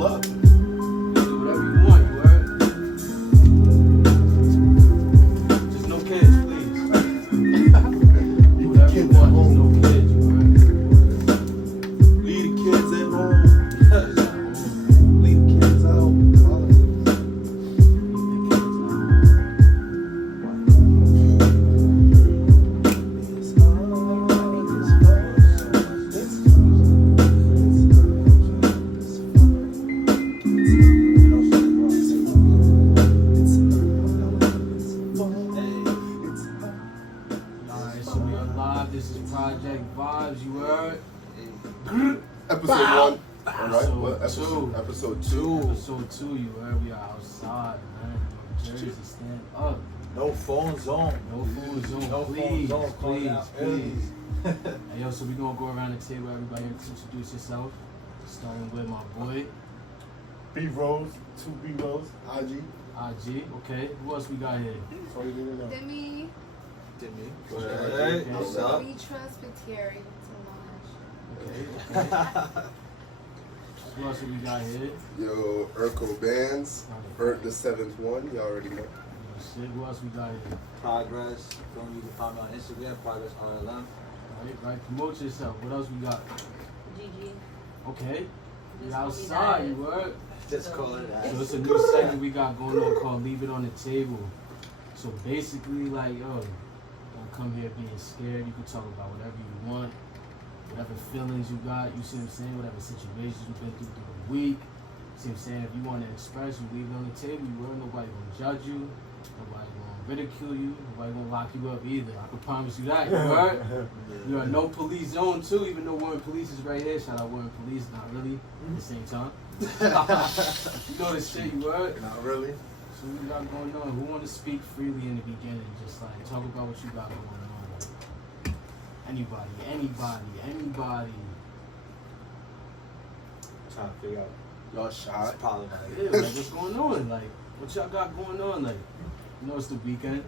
pull up. Do whatever you want, you heard? Just no kids, please. Do whatever you want, just no kids, you heard? Leave the kids at home. Leave the kids out. Alright, so we are live. This is Project Vibes, you heard? Episode 1. Alright, what? Episode Episode 2. Episode 2, you heard? We are outside, man. Jersey, stand up. No phone zone. No phone zone, No please, phone zone. Call it please, out please. Hey, yo, so we gonna go around the table. Everybody introduce yourself. Starting with my boy, B-Rose, 2 B-Rose, IG. IG. Okay, who else we got here? That's all you need to know. Demi, Hey, what's up? we trust Terry Okay. Who else we got here? Yo, Urkel Bands. Urt the 7th one. You already know. Shit, who else we got here? Progress. From you can find me on Instagram. Progress RLM. Right, promote yourself. What else we got? Gigi. Okay. We Just outside, call me you word? Just call it that. So it's a new segment we got going on called Leave It on the Table. So basically, like, yo, don't come here being scared. You can talk about whatever you want, whatever feelings you got, you see what I'm saying? Whatever situations you've been through the week. See what I'm saying? If you want to express, you leave it on the table. You word, nobody gonna judge you. Nobody gonna ridicule you. Nobody gonna lock you up either. I can promise you that, you heard? You are no police zone too, even though Warren Police is right here. Shout out Warren Police, not really, at the same time. You know the shit, you heard? Not really. So what we got going on? Who want to speak freely in the beginning? Just like talk about what you got going on. Like, anybody. Trying to figure out. Y'all shy. It's probably Yeah, like what's going on? Like what y'all got going on? Like you know it's the weekend.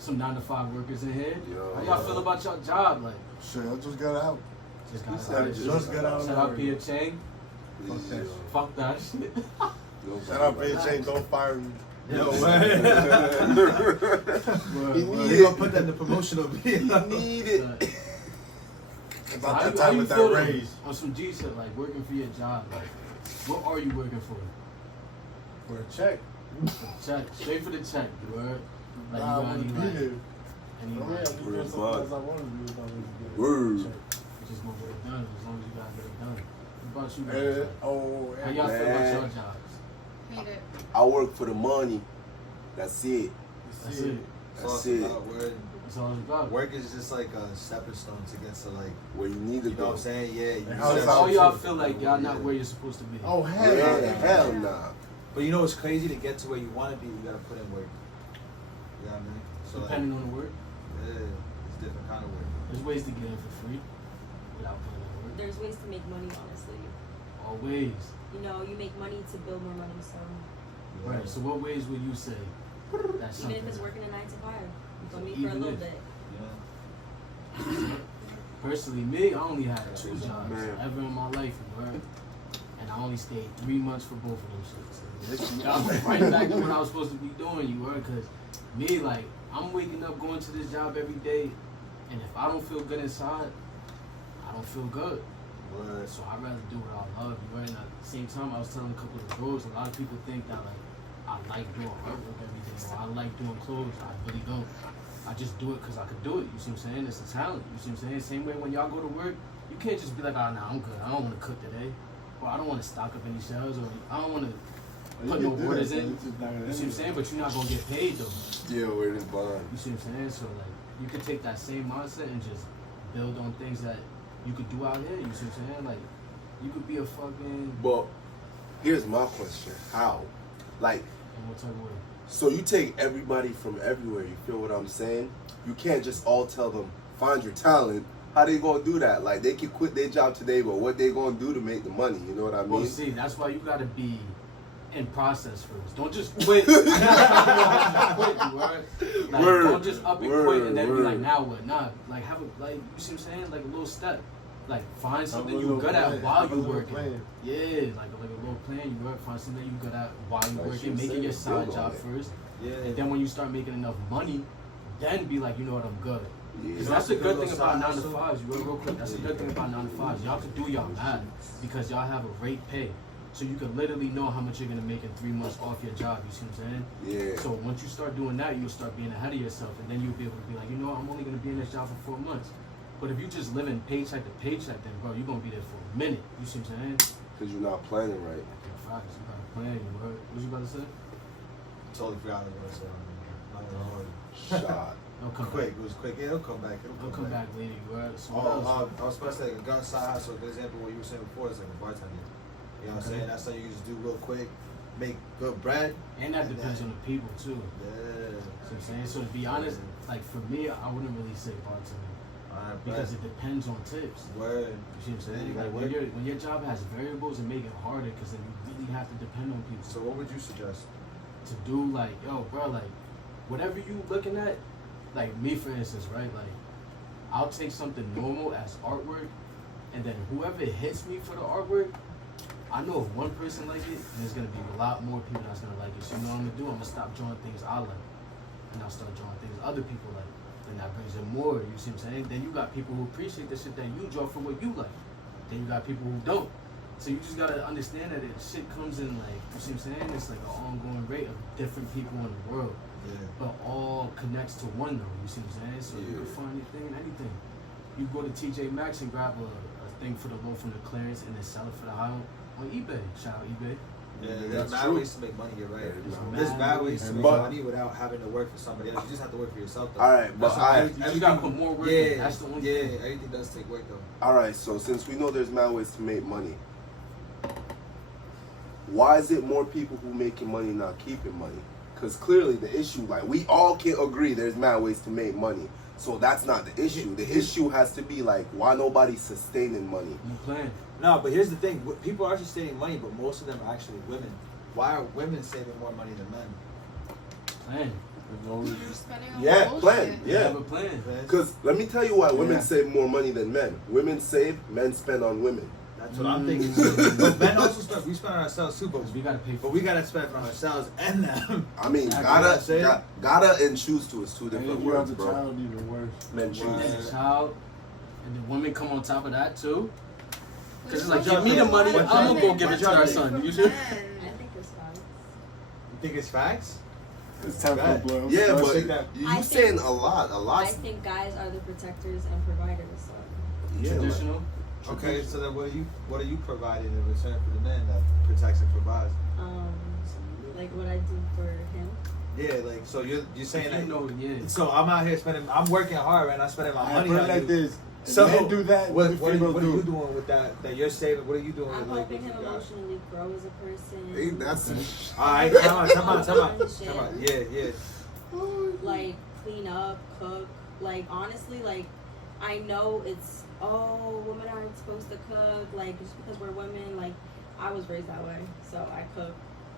Some 9-to-5 workers in here. Yo. How y'all feel about y'all job? Like Shit, I just got out. just He got said out. it Just got out. Shout out Pierre Chang. Fuck that shit. Fuck that shit. Shout out Big J, don't fire me. Yo, Word, He word. need You gonna put that in the promotional video? need it. About How that you time with feel that though? raise. On some G shit, like working for your job. Like, what are you working for? For a check. Check, straight for the check, you heard? Like, Nah, I you got wouldn't any, be like, here. any, For real, like, I'm just doing something else I want to do. If I was to get a Word. check. just gonna get it done as long as you gotta get it done. What about you guys? Eh, Like, oh, how y'all feel about man. your jobs? Hate it. I work for the money. That's it. That's it. That's it. That's all it's about. Work is just like a stepping stone to get to like, Where you need to you know what go. I'm saying? Yeah. You How So is all that- y'all feel like y'all not where you're supposed to be. Oh, hell Yeah, yeah. hell nah. But you know what's crazy? To get to where you want to be, you gotta put in work. You know what I mean? So like, Depending on the work, yeah, it's different kind of work. there's ways to get in for free without putting in work. There's ways to make money, honestly. Always. You know, you make money to build more money, so Right. So what ways would you say that's even something? if it's working a 9 to 5, you told me for a Even little if. bit. Yeah. Personally, me, I only had 2 jobs Man. ever in my life, you heard? And I only stayed 3 months for both of them shits. I was right back to what I was supposed to be doing, you heard? Because me, like, I'm waking up going to this job every day, and if I don't feel good inside, I don't feel good. But So I'd rather do what I love, you heard? And at the same time, I was telling a couple of bros, a lot of people think that, like, I like doing artwork every day, or I like doing clothes. I really don't. I just do it because I could do it. You see what I'm saying? It's a talent. You see what I'm saying? Same way when y'all go to work, you can't just be like, oh, nah, I'm good. I don't want to cook today. Or I don't want to stock up any shelves. Or I don't want to put no orders in. You see what I'm saying? But you're not going to get paid, though. Yeah, where this bond. You see what I'm saying? So, like, you could take that same mindset and just build on things that you could do out here. You see what I'm saying? Like, you could be a fucking... But here's my question. How? Like, In what type of way? so you take everybody from everywhere, you feel what I'm saying? You can't just all tell them, find your talent. How they gonna do that? Like, they can quit their job today, but what they gonna do to make the money? You know what I mean? Well, see, that's why you gotta be in process first. Don't just quit. Quit, you heard? Like, Word, don't just up and quit and then be word. like, now what? Nah, like have a, like, you see what I'm saying? Like a little step. Like find something Have a you're little good at plan. while Have a you little working. plan. Yeah, like a little plan. You work, find something you good at while you Like working. she Make it your said, side build on job it. first, Yeah. and then when you start making enough money, then be like, you know what, I'm good. Yeah. Cause that's the Good good little thing about side 9 to hustle. 5s. You real quick. That's the good thing about 9 to 5s. Y'all could do y'all math because y'all have a rate pay, so you can literally know how much you're gonna make in 3 months off your job. You see what I'm saying? Yeah. So once you start doing that, you'll start being ahead of yourself, and then you'll be able to be like, you know what, I'm only gonna be in this job for 4 months. But if you just living paycheck to paycheck, then bro, you're gonna be there for a minute. You see what I'm saying? Because you're not planning right. Yeah, facts. You gotta plan. You word. What you about to say? Totally forgot what I was saying. Not gonna hold you. Shot. It'll come Quick, back. it was quick. Yeah, it'll come back. It'll come back later. You word. So what else? I was supposed to say like a gun side hustle. For example, what you were saying before is like a bartender. You know what I'm Okay. saying? That's something you just do real quick, make good bread. And that depends on the people too. Yeah. See what I'm saying? So to be honest, like for me, I wouldn't really say bartender Alright, because it depends on tips. Word. You see what I'm saying? You gotta Like work. when your job has variables, it make it harder because then you really have to depend on people So what would you suggest? to do like, yo, bro, like whatever you looking at, like me for instance, right? Like I'll take something normal as artwork, and then whoever hits me for the artwork, I know if one person like it, and there's gonna be a lot more people that's gonna like it. So you know what I'm gonna do? I'm gonna stop drawing things I like, and I'll start drawing things other people like. And that brings in more. You see what I'm saying? Then you got people who appreciate the shit that you draw for what you like. Then you got people who don't. So you just gotta understand that it shit comes in like, you see what I'm saying? It's like an ongoing rate of different people in the world, Yeah. but all connects to one though. You see what I'm saying? So you can find anything and anything. You go to TJ Maxx and grab a thing for the low from the clearance and then sell it for the high on eBay. Shout out eBay. Yeah, That's there's mad true. ways to make money, you're right. Yeah, There's mad mad ways to make But- money without having to work for somebody else. You just have to work for yourself though. All right, but That's what you just gotta put more work in. Yeah, That's the only yeah, thing. everything does take work though. all right. So since we know there's mad ways to make money, why is it more people who making money not keeping money? Because clearly the issue, like we all can agree, there's mad ways to make money. So that's not the issue. The issue has to be like why nobody's sustaining money. You plan. No, but here's the thing: people are sustaining money, but most of them are actually women. Why are women saving more money than men? Plan. You're spending on Yeah, bullshit. plan. You Yeah. have a plan. Because let me tell you why women Yeah. save more money than men. Women save, men spend on women. That's what I'm thinking. But men also spend. We spend on ourselves too, but Because we gotta pay for we gotta spend on ourselves and them. I mean, Exactly. gotta and choose to is two And different if you have words, a bro. child, even worse. Men And choose. then the child, and the women come on top of that too. Because it's We like, don't give me the have money, a lot of I'm gonna go women give it to coming our from son. You men. should. I think it's fine. You think it's facts? It's time for a Right. blow. Yeah, Let's but take that. you I think- saying a lot. I think guys are the protectors and providers. So Yeah, like- Traditional. Okay, so then what are you providing in return for the man that protects and provides? like what I do for him. Yeah, like so you're saying You that. know, yeah. So I'm out here spending. I'm working hard, and I'm spending my I money put it on like you. this. If So men do that, what, what what, do are, what are you do? doing with that you're saving? What are you doing I'm with like helping what him you got? emotionally grow as a person. Hey, that's All right, come on. Shit. Yeah. Like clean up, cook. Like honestly, like I know it's women aren't supposed to cook. Like just because we're women, like I was raised that way, so I cook.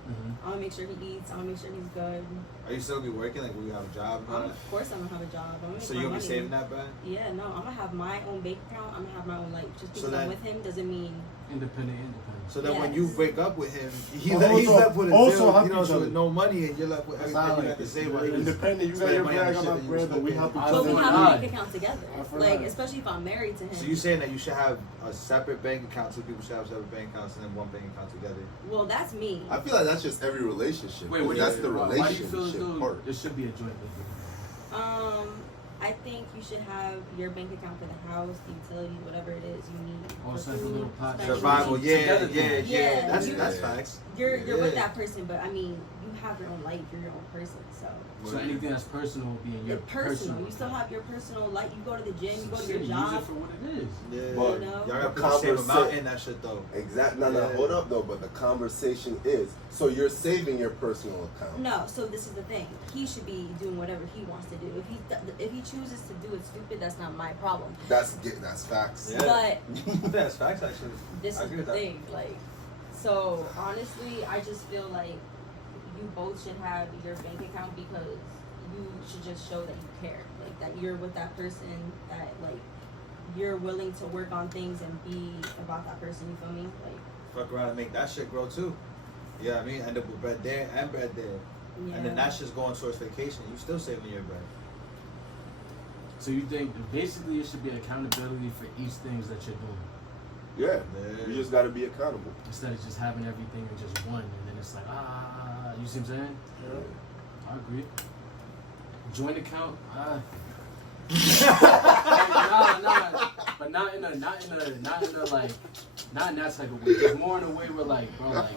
Mm-hmm. I wanna make sure he eats. I wanna make sure he's good. Are you still be working? Like, will you have a job? Of course, I'm gonna have a job. I'm gonna So make you'll my be money. saving that, Brian? Yeah, no, I'm gonna have my own bank account. I'm gonna have my own like just So because I'm then- with him doesn't mean Independent. So then when you Yes. break up with him, he's Also- left with a also zero, help you know, each so other. with no money, and you're left with That's everything how I you like have to it. say. You're While you independent. You got spend your money on bag, I shit got that you bread, still but we pay. help each I but other. we feel have like- a bank account together. I feel Like like- especially if I'm married to him. So you're saying that you should have a separate bank account, two people should have separate bank accounts, and then one bank account together. Well, that's me. I feel like that's just every relationship. Wait, what do that's you, the why do you relationship feel as though part. there should be a joint bank account? I think you should have your bank account for the house, the utility, whatever it is you need. Oh, for it's like a food, little pot. special Survival, needs. yeah. Yeah, That's you- facts. You're with Yeah. that person, but I mean, you have your own life. You're your own person, so. So anything that's personal will be in your It's personal. You account. still have your personal life. You go to the gym. You go to Shit, your use job. it for what it is. Yeah, But y'all the gotta put the same conversa- amount in that shit though. Exactly. No, Yeah. hold up though. But the conversation is so you're saving your personal account. No, so this is the thing. He should be doing whatever he wants to do. If he chooses to do it stupid, that's not my problem. That's facts. Yeah. But That's facts actually. this I is agree the with that. thing, like, so honestly, I just feel like you both should have your bank account because you should just show that you care, like that you're with that person, that like you're willing to work on things and be about that person. You feel me? Like Fuck around and make that shit grow too. You know what I mean? End up with bread there and bread there. yeah. And then that's just going towards vacation. You still saving your bread. So you think basically it should be accountability for each things that you're doing Yeah, you just got to be accountable. instead of just having everything in just one, and then it's like you see what I'm saying? I agree. Joint account, but not in a like, not in that type of way. It's more in a way where like, bro, like,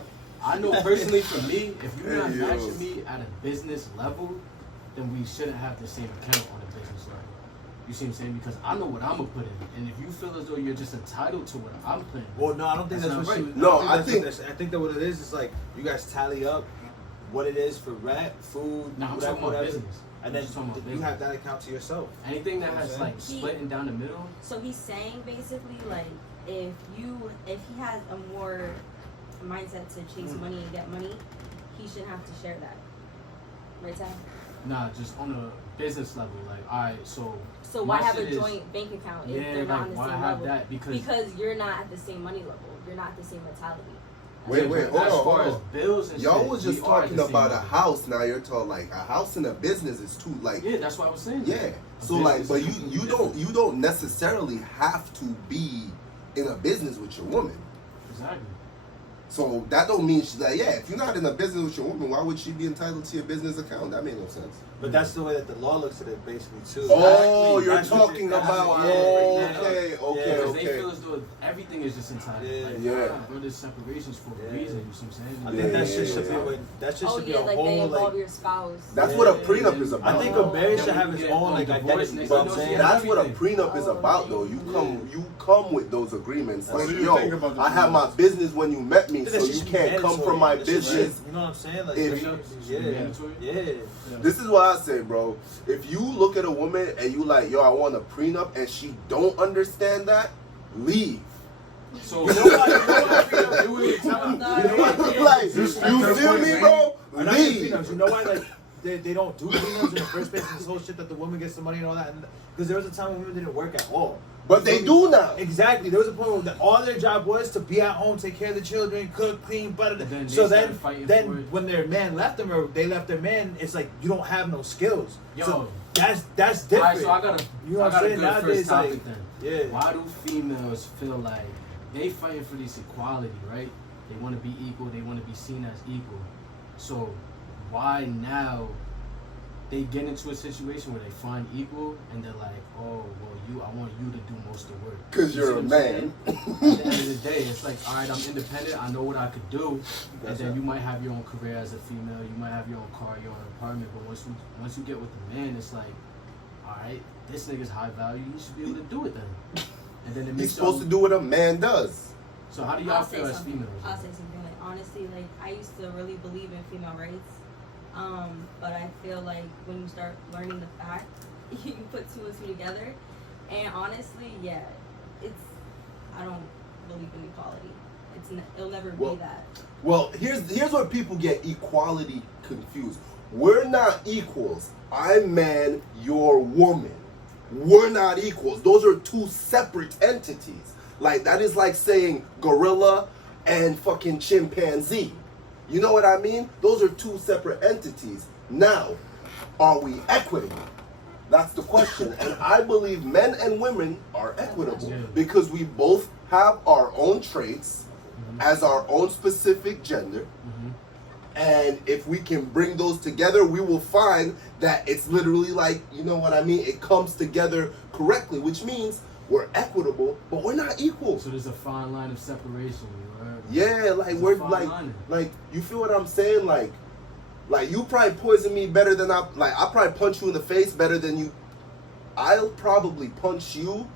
I know personally for me, if you're not matching me at a business level, then we shouldn't have the same account on a business level. You see what I'm saying? Because I know what I'm gonna put in, and if you feel as though you're just entitled to what I'm putting, Well, no, I don't think that's That's what not you. right. No, I I think that what it is like you guys tally up what it is for rent, food, no, I'm whatever, talking about whatever, business. and then I'm just talking about you business. have that account to yourself. Anything that has like He- splitting down the middle. So he's saying basically like if he has a more mindset to chase money and get money, he shouldn't have to share that. Right, Ty? Nah, just on a business level. Like, alright, so why my have shit a is- joint bank account if yeah, they're not like on the why same have level? that? Because you're not at the same money level. You're not at the same mentality. Wait, hold as on, far hold as on. bills and Y'all shit, was we just are at talking the same about a level. house. Now you're talking like a house and a business is too like. Yeah, that's what I was saying. Yeah. A So like, business but is you completely you don't necessarily have to be in a business with your woman. Exactly. So that don't mean she's like, yeah, if you're not in a business with your woman, why would she be entitled to your business account? That made no sense. But that's the way that the law looks at it, basically too. Oh, Exactly. you're That's what talking that's about. why- Okay, Yeah, okay, Because they okay. feel as though everything is just entitled. Yeah. Like, Yeah. bro, there's separations for a Yeah. reason. You see what I'm saying? I Yeah, think that yeah, shit should yeah. be that shit Oh should be yeah, a like they whole involve like. your spouse. That's what a Yeah, prenup and is then- about. I think a marriage Then should we have its get own on like divorce identity. next You know thing what I'm you know, saying? she has That's what a everything. prenup is Oh, about, though. yeah. You come with those agreements. What Like, do you think yo, about the I had my prenups? business when you met me, I think so that shit you should be can't come mandatory. from my That shit should- business. You know what I'm saying? Like, If- yeah, mandatory? yeah. This is what I say, bro. If you look at a woman and you like, yo, I want a prenup, and she don't understand that, leave. So, You know what? You know what? You know what? Like, you feel me, bro? Or not even Leave. prenups. You know why? Like they don't do prenups in the first place. This whole shit that the woman gets the money and all that. Because there was a time when women didn't work at all. But they do now. Exactly. There was a point where all their job was to be at home, take care of the children, cook, clean, butter. But then they So started then, fighting for it. when their man left them or they left their man, it's like you don't have no skills. Yo. So that's different. Alright, so I got You know I what got I'm a saying? good first Nowadays, topic like, then. yeah. Why do females feel like they fighting for this equality, right? They want to be equal. They want to be seen as equal. So why now they get into a situation where they find equal and they're like, oh, well, I want you to do most of the work. Because You you're see a what I'm man. saying? At the end of the day, it's like, all right, I'm independent. I know what I could do. And then you might have your own career as a female. You might have your own car, your own apartment. But once you get with the man, it's like, all right, this nigga's high value. You should be able to do it then. And then it He's makes supposed to do what a man does. So how do y'all feel as females? I'll say something like honestly, like I used to really believe in female rights, but I feel like when you start learning the fact, you put two and two together, and honestly, yeah, I don't believe in equality. It'll never Well, be that. Well, here's where people get equality confused. We're not equals. I'm man, you're woman. We're not equals. Those are two separate entities. Like, that is like saying gorilla and fucking chimpanzee. You know what I mean? Those are two separate entities. Now, are we equitable? That's the question. And I believe men and women are equitable Yeah. because we both have our own traits as our own specific gender. And if we can bring those together, we will find that it's literally like, you know what I mean? It comes together correctly, which means we're equitable, but we're not equal. So there's a fine line of separation, right? Yeah, like There's a we're fine line. like you feel what I'm saying? Like you probably poison me better than I probably punch you in the face better than you. I'll probably punch you,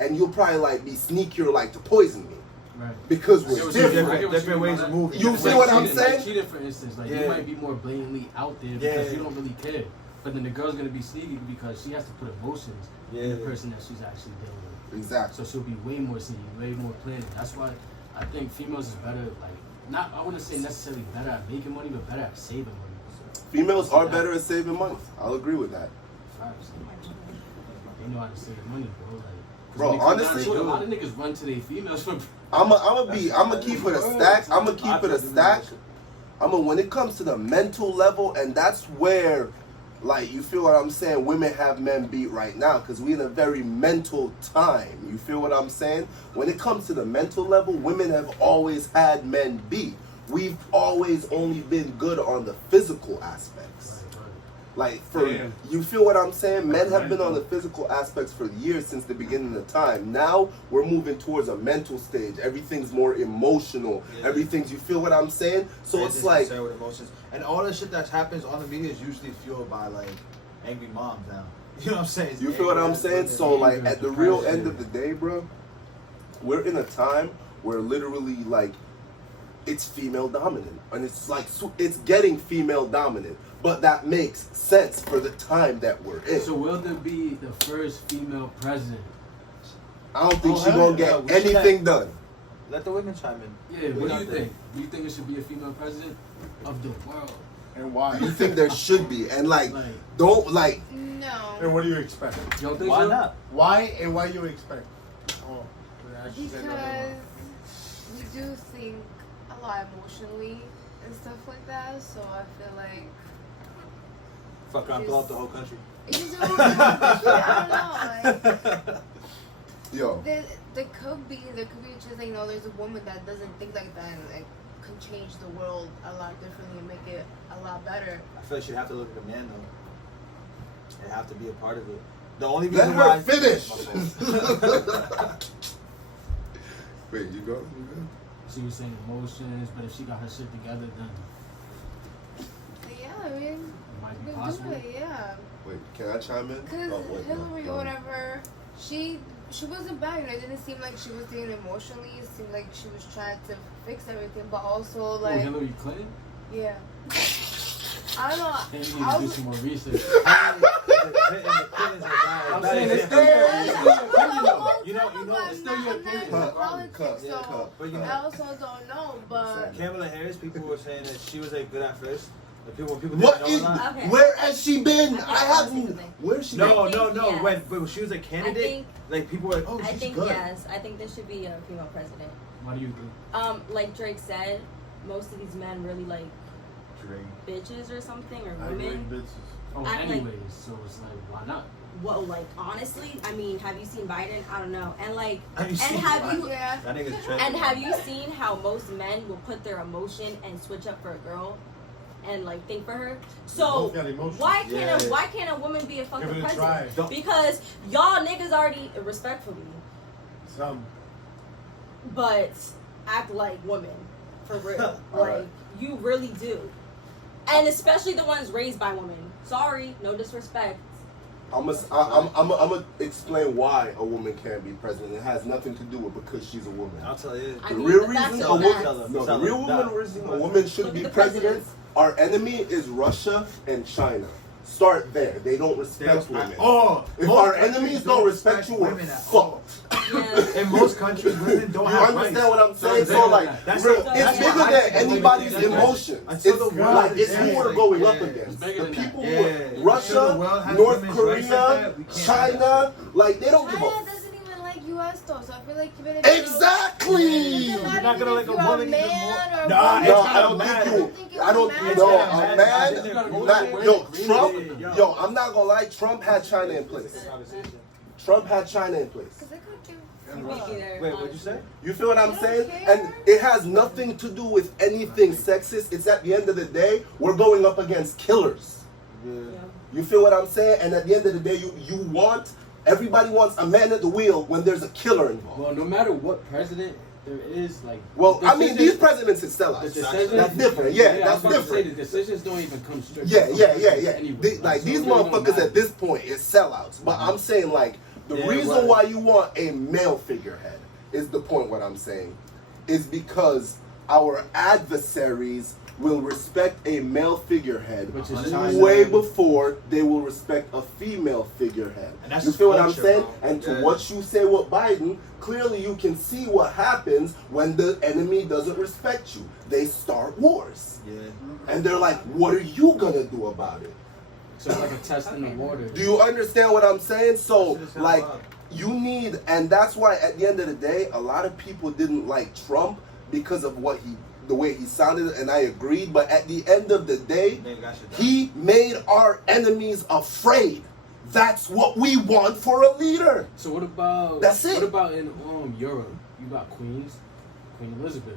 and you'll probably like be sneakier like to poison me. Right. Because I get we're what you mean. different. I get what you Different mean ways by of that. moving. You Like see what I'm cheating, saying? Like cheating, for instance, like Yeah. you might be more blatantly out there Yeah. because you don't really care, but then the girl's gonna be sneaky because she has to put emotions in the Yeah. person that she's actually dealing with. Exactly. So she'll be way more sneaky, way more planning. That's why I think females is better. Like, not I wouldn't say necessarily better at making money, but better at saving money. Females are better at saving money. I'll agree with that. Facts. They know how to save money, bro. Like Bro, Because honestly, a lot of niggas run to their females for. I'ma keep it a stack. I'ma keep it a stack. When it comes to the mental level, and that's where, like, you feel what I'm saying, women have men beat right now, because we in a very mental time. You feel what I'm saying? When it comes to the mental level, women have always had men beat. We've always only been good on the physical aspects. Like, you feel what I'm saying? Men have been on the physical aspects for years, since the beginning of time. Now, we're moving towards a mental stage. Everything's more emotional. Yeah. Everything's, you feel what I'm saying? So it's like... with emotions. And all the shit that happens on the media is usually fueled by, like, angry moms now. You know what I'm saying? You feel what I'm saying? So, like, at the real end of the day, bro, we're in a time where literally, like, it's female dominant. And it's like, it's getting female dominant. But that makes sense for the time that we're in. So will there be the first female president? I don't think she's gonna get anything done. Let the women chime in. Yeah, what do you think? Do you think it should be a female president of the world? And why? You think there should be, and don't No. And what do you expect? You don't think Why so? not? Why and why you expect? Oh, Because we do think a lot emotionally and stuff like that, so I feel like Fuck around, blow up the whole country. you know, I don't know. Like, Yo, there could be just like, there's a woman that doesn't think like that and like can change the world a lot differently and make it a lot better. I feel like she'd have to look at the man though. They have to be a part of it. The only let reason her why finish. Wait, you go? She was saying emotions, but if she got her shit together, then Yeah, I mean, it might be you can possible. do it, yeah. Wait, can I chime in? Because Oh, wait, no, Hillary no. or whatever, she wasn't bad. It didn't seem like she was doing it emotionally. It seemed like she was trying to fix everything, but also Oh, like, Hillary Clinton? yeah. I don't know. Then you need to do some more research. I'm saying it's still your opinion though. You know, it's still your opinion. Politics, Yeah, so but you I know, also don't know, but Kamala Harris, people were saying that she was like good at first. When people What didn't is? know a lot. Okay. Where has she been? I I haven't. Where's she been? No, I think yes. When she was a candidate, think- like people were like, oh, I she's think good. yes. I think there should be a female president. What do you think? Like Drake said, most of these men really like bitches or something or I women. like bitches. Oh, I like- anyways, so it's like, why not? Well, like honestly, I mean, have you seen Biden? I don't know. And like, Have you seen have you? yeah. That nigga's trendy. And have you seen how most men will put their emotion and switch up for a girl, and like think for her? So Both got emotions. why can't Yeah. why can't a woman be a fucking Give it a president? try. Because y'all niggas already respectfully, Some. but act like women for real. Alright. Like you really do, and especially the ones raised by women. Sorry, no disrespect. I'm gonna explain why a woman can't be president. It has nothing to do with because she's a woman. I'll tell you. I The mean, real but that's reason the a woman, facts. no, the real reason a woman should Look be at the president. presidents. Our enemy is Russia and China. Start there. They don't respect women. Oh, If most our countries enemies don't respect you, we're women at all. fucked. Yeah. In most countries, women don't You have understand rights. what I'm saying? So So like, that's- real, that's it's why bigger I than think women anybody's think that emotions. until It's the world like is it's who we're like- going up yeah. against. It's bigger The than people that. who Yeah. are Until the Russia, world has North women's rights like Korea, that, we can't China, like they don't give China a doesn't even like U.S. though, so I feel like even if exactly. You're You're not gonna like a woman even more. Or Nah, woman, it's No, not I don't matter. think it I don't. matters. No, It's a not man. matter. Yo, Trump. Yo. Yo, I'm not gonna lie. Trump had China in place. Trump had China in place. Because they could give Wait, what'd you say? You feel what I'm You don't saying? care? And it has nothing to do with anything sexist. It's at the end of the day, we're going up against killers. Yeah. You feel what I'm saying? And at the end of the day, everybody wants a man at the wheel when there's a killer involved. Well, no matter what president there is, like. Well, I mean, these decisions- presidents is the sellouts. decisions. That's different. Yeah, I was that's about to say different. the decisions don't even come straight. Yeah, from yeah, the yeah, president yeah. anyway, Like so these it really don't motherfuckers matter. at this point is sellouts. But I'm saying like the Yeah, reason right. why you want a male figurehead is the point. What I'm saying is because our adversaries will respect a male figurehead Which is way China. before they will respect a female figurehead. And that's You feel what I'm culture, saying? bro. And to Yeah. what you say with Biden, clearly you can see what happens when the enemy doesn't respect you. They start wars. Yeah. And they're like, what are you gonna do about it? So it's like a test in the water. Do you understand what I'm saying? So, That shit is like, wild. you need, and that's why at the end of the day, a lot of people didn't like Trump because of the way he sounded, and I agreed. But at the end of the day, he made our enemies afraid. That's what we want for a leader. So what about That's it. What about in Europe? You got Queen Elizabeth.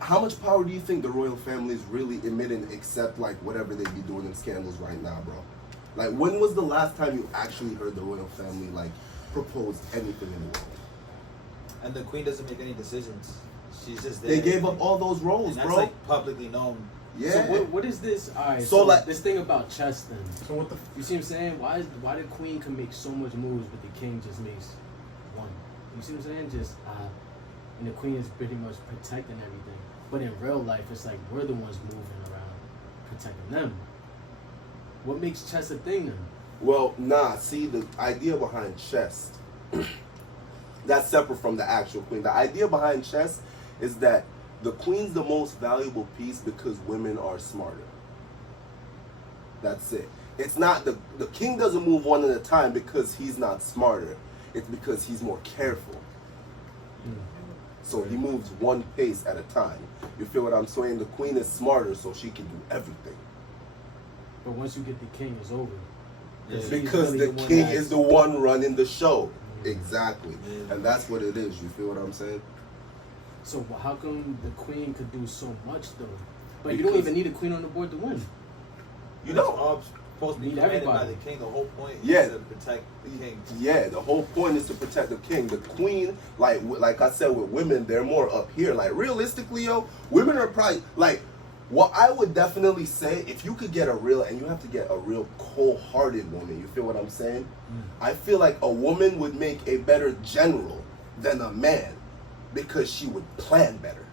How much power do you think the royal family is really emitting, except like whatever they be doing in scandals right now, bro? Like, when was the last time you actually heard the royal family like propose anything in the world? And the queen doesn't make any decisions. She's just there. They gave up all those roles, and that's bro. like publicly known. Yeah. So what is this? All right. So, So like- this thing about chess then. So what the? You see what I'm saying? Why the queen can make so much moves, but the king just makes one? You see what I'm saying? Just and the queen is pretty much protecting everything. But in real life, it's like we're the ones moving around, protecting them. What makes chess a thing then? Well, nah. See, the idea behind chess, that's separate from the actual queen. The idea behind chess is that the queen's the most valuable piece because women are smarter. That's it. It's not the king doesn't move one at a time because he's not smarter. It's because he's more careful. So he moves one pace at a time. You feel what I'm saying? The queen is smarter, so she can do everything. But once you get the king, it's over. Yeah. He's Because really the one king that- is the one running the show. Exactly. Yeah. And that's what it is. You feel what I'm saying? So how come the queen could do so much though? But you don't Because- even need a queen on the board to win. You It's don't. all supposed to be Need commanded by everybody. the king. The whole point Yeah. is to protect the king. Yeah, the whole point is to protect the king. The queen, like I said with women, they're more up here. Like realistically, yo, women are probably like what I would definitely say if you could get and you have to get a real cold-hearted woman. You feel what I'm saying? I feel like a woman would make a better general than a man because she would plan better.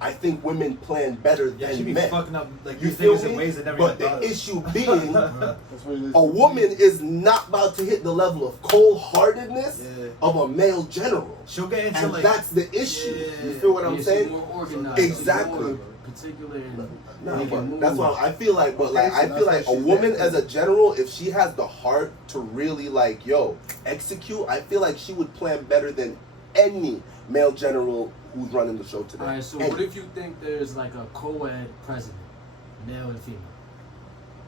I think women plan better Yeah, than she be men. fucking up like You these feel things in me? ways that never But even thought the of. issue being, That's what it is. a woman is not about to hit the level of cold-heartedness Yeah. of a male general. She'll get into And like that's the issue. Yeah. You feel what I'm she's saying? more organized. Exactly. She's more particular and No, making but moves. that's why I feel like, but like Okay, so I feel that's like a what she's woman there as for. a general, if she has the heart to really like, execute, I feel like she would plan better than any male general who's running the show today. All right. So Any. what if you think there's like a co-ed president, male and female?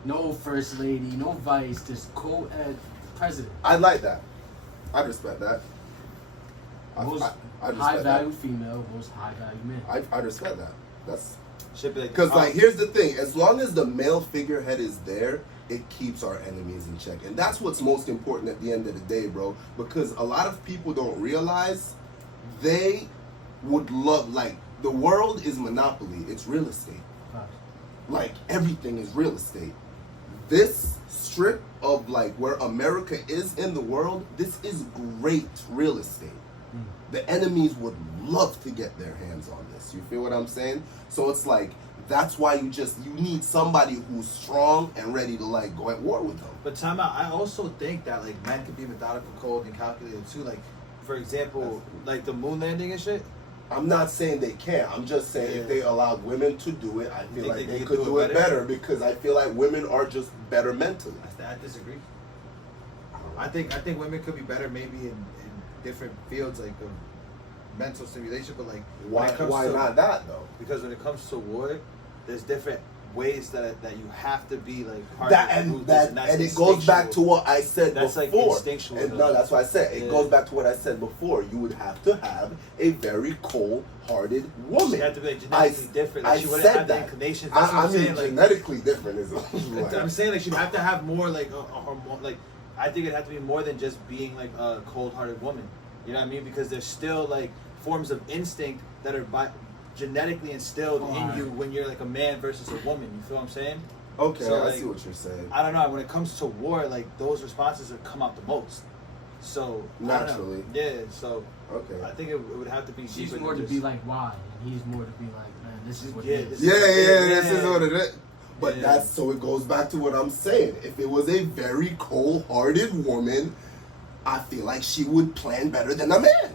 No first lady, no vice, just co-ed president. I like that. I respect that. Most I respect high that. value female, most high value man. I respect that. That's should be like because like here's the thing: as long as the male figurehead is there, it keeps our enemies in check, and that's what's most important at the end of the day, bro. Because a lot of people don't realize they would love the world is monopoly. It's real estate. Facts. Like everything is real estate. This strip of like where America is in the world, this is great real estate. The enemies would love to get their hands on this. You feel what I'm saying? So it's like that's why you need somebody who's strong and ready to like go at war with them. But time out, I also think that like men can be methodical, cold, and calculated too. Like, for example, like the moon landing and shit. I'm not saying they can't. I'm just saying if Yeah. they allowed women to do it, I feel think like they they could could do do it it better because I feel like women are just better mentally. I disagree. I think women could be better maybe in different fields like of mental stimulation, but like when it comes Why to, not that though? Because when it comes to war, there's different ways that you have to be like part That of the and group, that that's and it goes back to instinctual. what I said That's like before. instinctual, And though. no, that's what I said. It Yeah. goes back to what I said before. You would have to have a very cold-hearted woman. She had to be like, genetically different. Like, I she wouldn't said have the that. inclinations. That's what I I'm mean, saying. Like, genetically different is. I'm saying like she'd have to have more like a hormone. Like I think it'd have to be more than just being like a cold-hearted woman. You know what I mean? Because there's still like forms of instinct that are genetically instilled in you when you're like a man versus a woman. You feel what I'm saying? Okay, So, I like, see what you're saying. I don't know. When it comes to war, like those responses have come out the most. So I don't know. Naturally. Yeah. So Okay. I think it would have to be. She's deeper more to than be just- like why, and he's more to be like, man, this is what Yeah, it is. this Yeah, Yeah. this is what it is. But Yeah. that's so it goes back to what I'm saying. If it was a very cold-hearted woman, I feel like she would plan better than a man.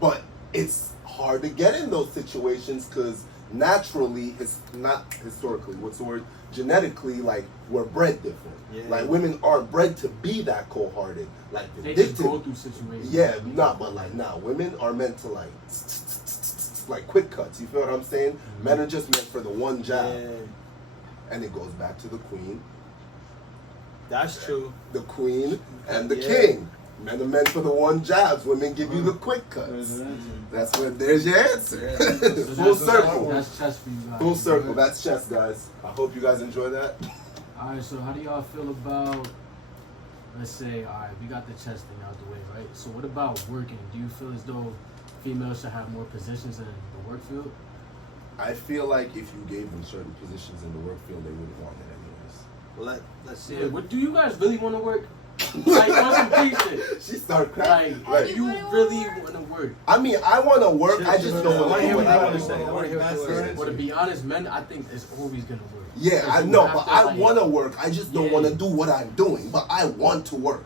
But it's hard to get in those situations because naturally, it's not historically, what's the word? Genetically, like, we're bred different. Yeah. Like, women aren't bred to be that cold-hearted. Like, They vindictive. just go through situations. Yeah, but like, women are meant to like quick cuts. You feel what I'm saying? Mm-hmm. Men are just meant for the one jab. Yeah, And it goes back to the queen, that's true. the queen, and the Yeah. king. Men are meant for the one jabs. Women give you the quick cuts. That's what. There's your answer. So Full circle. That's chess for you guys. Full circle. That's chess, guys. I hope you guys enjoy that. Alright, so how do y'all feel about, let's say, alright, we got the chess thing out the way, right? So what about working? Do you feel as though females should have more positions in the work field? I feel like if you gave them certain positions in the work field, they wouldn't want it anyways. Well, let's see. Yeah, what, do you guys really want to work? Like, on some big shit. She started cracking. Like, Right. you really want to work? I mean, I want to work. I just don't I want wanna to hear do what what you I want want to say. I want to hear what you want to Well, to say. be honest, men, I think it's always gonna work. Yeah, Because I you know, have but to, I like- want to work. I just don't Yeah. want to do what I'm doing. But I want to work.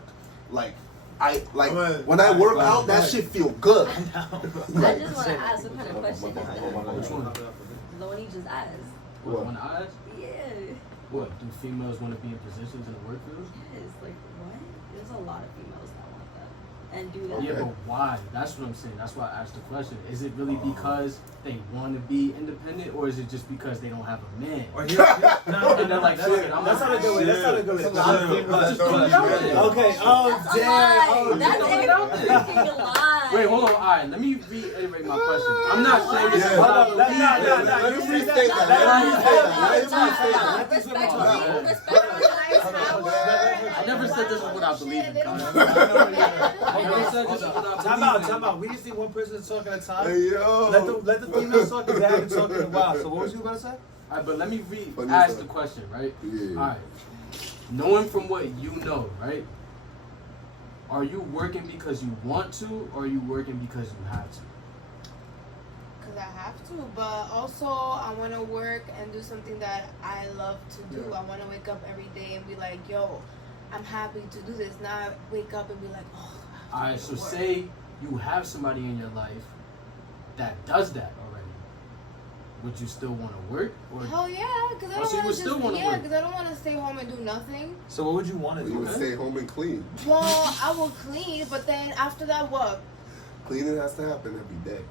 Like, Right. when I work Right. out, that Right. shit feel good. I just want to ask what kind of question is that? Which one? The one he just asked. What? When I ask, Yeah. what, do females want to be in positions in the work field? Yes, like what? There's a lot of females that want that and do that. Yeah, but why? That's what I'm saying. That's why I asked the question. Is it really because they want to be independent, or is it just because they don't have a man? Or here, no, And they're like, that's, fuck it, I'm that's not- not a good way. That's not a good way. That's not a good way. Just throw it out there. Okay. Oh That's a damn. lie. Oh That's throw it out there. a freaking lie. Wait, hold on. All right, let me reiterate my question. I'm not saying this Yeah. is what I Hold on. believe. Nah, Let you me said restate that. that. Let Let me me restate that. Let these women talk. I never said this is what I believe in, Connor. I never said this is what I Time believe out, in. time out. We just need one person to talk at a time. Hey, yo. Let the females talk because they haven't talked in a while. So what was you about to say? All right, but let me Funny ask stuff. the question, right? Yeah. All right. Knowing from what you know, right? Are you working because you want to, or are you working because you have to? Because I have to, but also I want to work and do something that I love to do. Yeah. I want to wake up every day and be like, yo, I'm happy to do this. Not wake up and be like, oh. I All have right, to so work. say you have somebody in your life that does that already. Would you still want to work, or Hell yeah, because I Oh, don't so you want would to still wanna yeah, work. because I don't want to stay home and do nothing. So what would you want to You do? would Okay. stay home and clean. Well, I will clean, but then after that, what? Cleaning has to happen every day.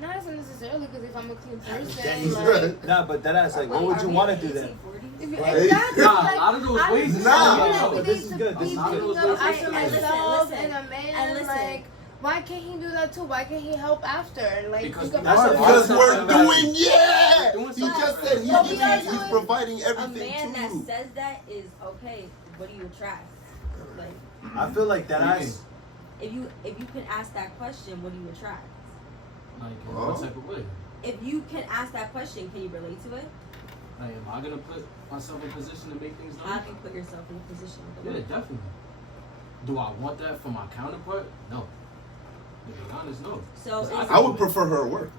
Not as necessarily, because if I'm a clean Then person, he's like, Nah, but that ass like, what would you want to do then? if you, Right. exactly, Nah, like, a lot of those I ways just is Nah. feel nah. like we This need is to good, this be is good. beating Nah, up after and listen, myself listen, and a man, and listen. like, why can't he do that too? Why can't he help after? And like, Because think that's about a it. part Because of we're something. doing, yeah. We're doing He something. just said But we he's are he's doing- providing A everything man to that you. says that is okay. What do you attract? Like, I feel like that What do you ass. if you can ask that question, what do you attract? Like, in Huh? what type of way? If you can ask that question, can you relate to it? Like, am I gonna put myself in a position to make things How done? can you put yourself in a position? Yeah, definitely. Do I want that from my counterpart? No. To be honest, no. So 'Cause it's- I would prefer her work,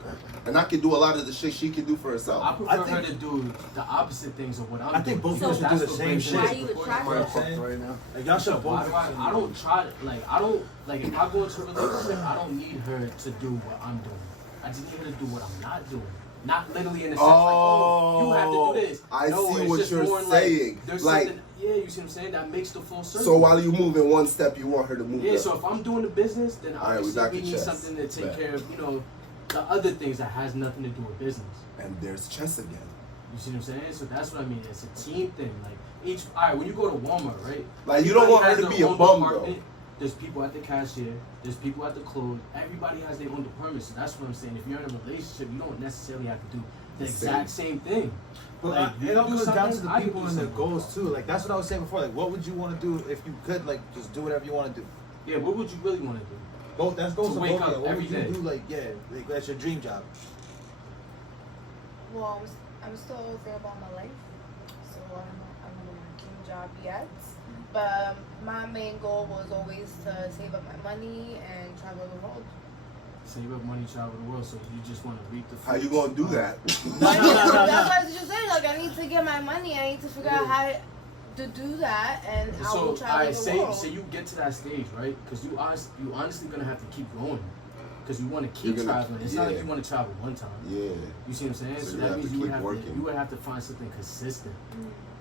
and I could do a lot of the shit she can do for I herself. prefer I think- her to do the opposite things of what I'm doing. I think both because of us should do that's the what same brings shit. me Why to do you the point attract where- I'm saying? right now. Like y'all should Why both. do I don't try to, like, I don't, like, if I go into a relationship, I don't need her to do what I'm doing. I just need her to do what I'm not doing. Not literally in the sense like, oh, you have to do this. I No, see it's what just you're more saying. Like, there's Like- something, yeah, you see what I'm saying? That makes the full circle. So while you move in one step, you want her to move. Yeah, up. so if I'm doing the business, then All right, we obviously back we to need chess. something to take Bet. care of, the other things that has nothing to do with business. And there's chess again. You see what I'm saying? So that's what I mean. It's a team thing. Like alright, when you go to Walmart, right? Like, you don't want her Everybody to has be a their own bum, though. department. There's people at the cashier. There's people at the clothes. Everybody has their own department. So that's what I'm saying. If you're in a relationship, you don't necessarily have to do the exact same thing. But Like, you it all do goes down to something, the I can people do and their something. goals too. Like that's what I was saying before. Like what would you want to do if you could like just do whatever you want to do? Yeah, what would you really want to do? Both that's goes To to wake both. up Like, what every would you day. do? Like that's your dream job. Well, I'm still thinking about my life, so I'm in my dream job yet. But my main goal was always to save up my money and travel the world. Save up money, travel the world. So you just want to reap the fruits. How you gonna do that? That's what I was just saying. Like, I need to get my money. I need to figure out how to do that, and I will So, travel the world. say you get to that stage, right? Because you honestly gonna have to keep going. because you want to keep You're gonna- traveling. It's not like yeah. you want to travel one time. Yeah. You see what I'm saying? So So you that have means to you would keep have working. to you would have to find something consistent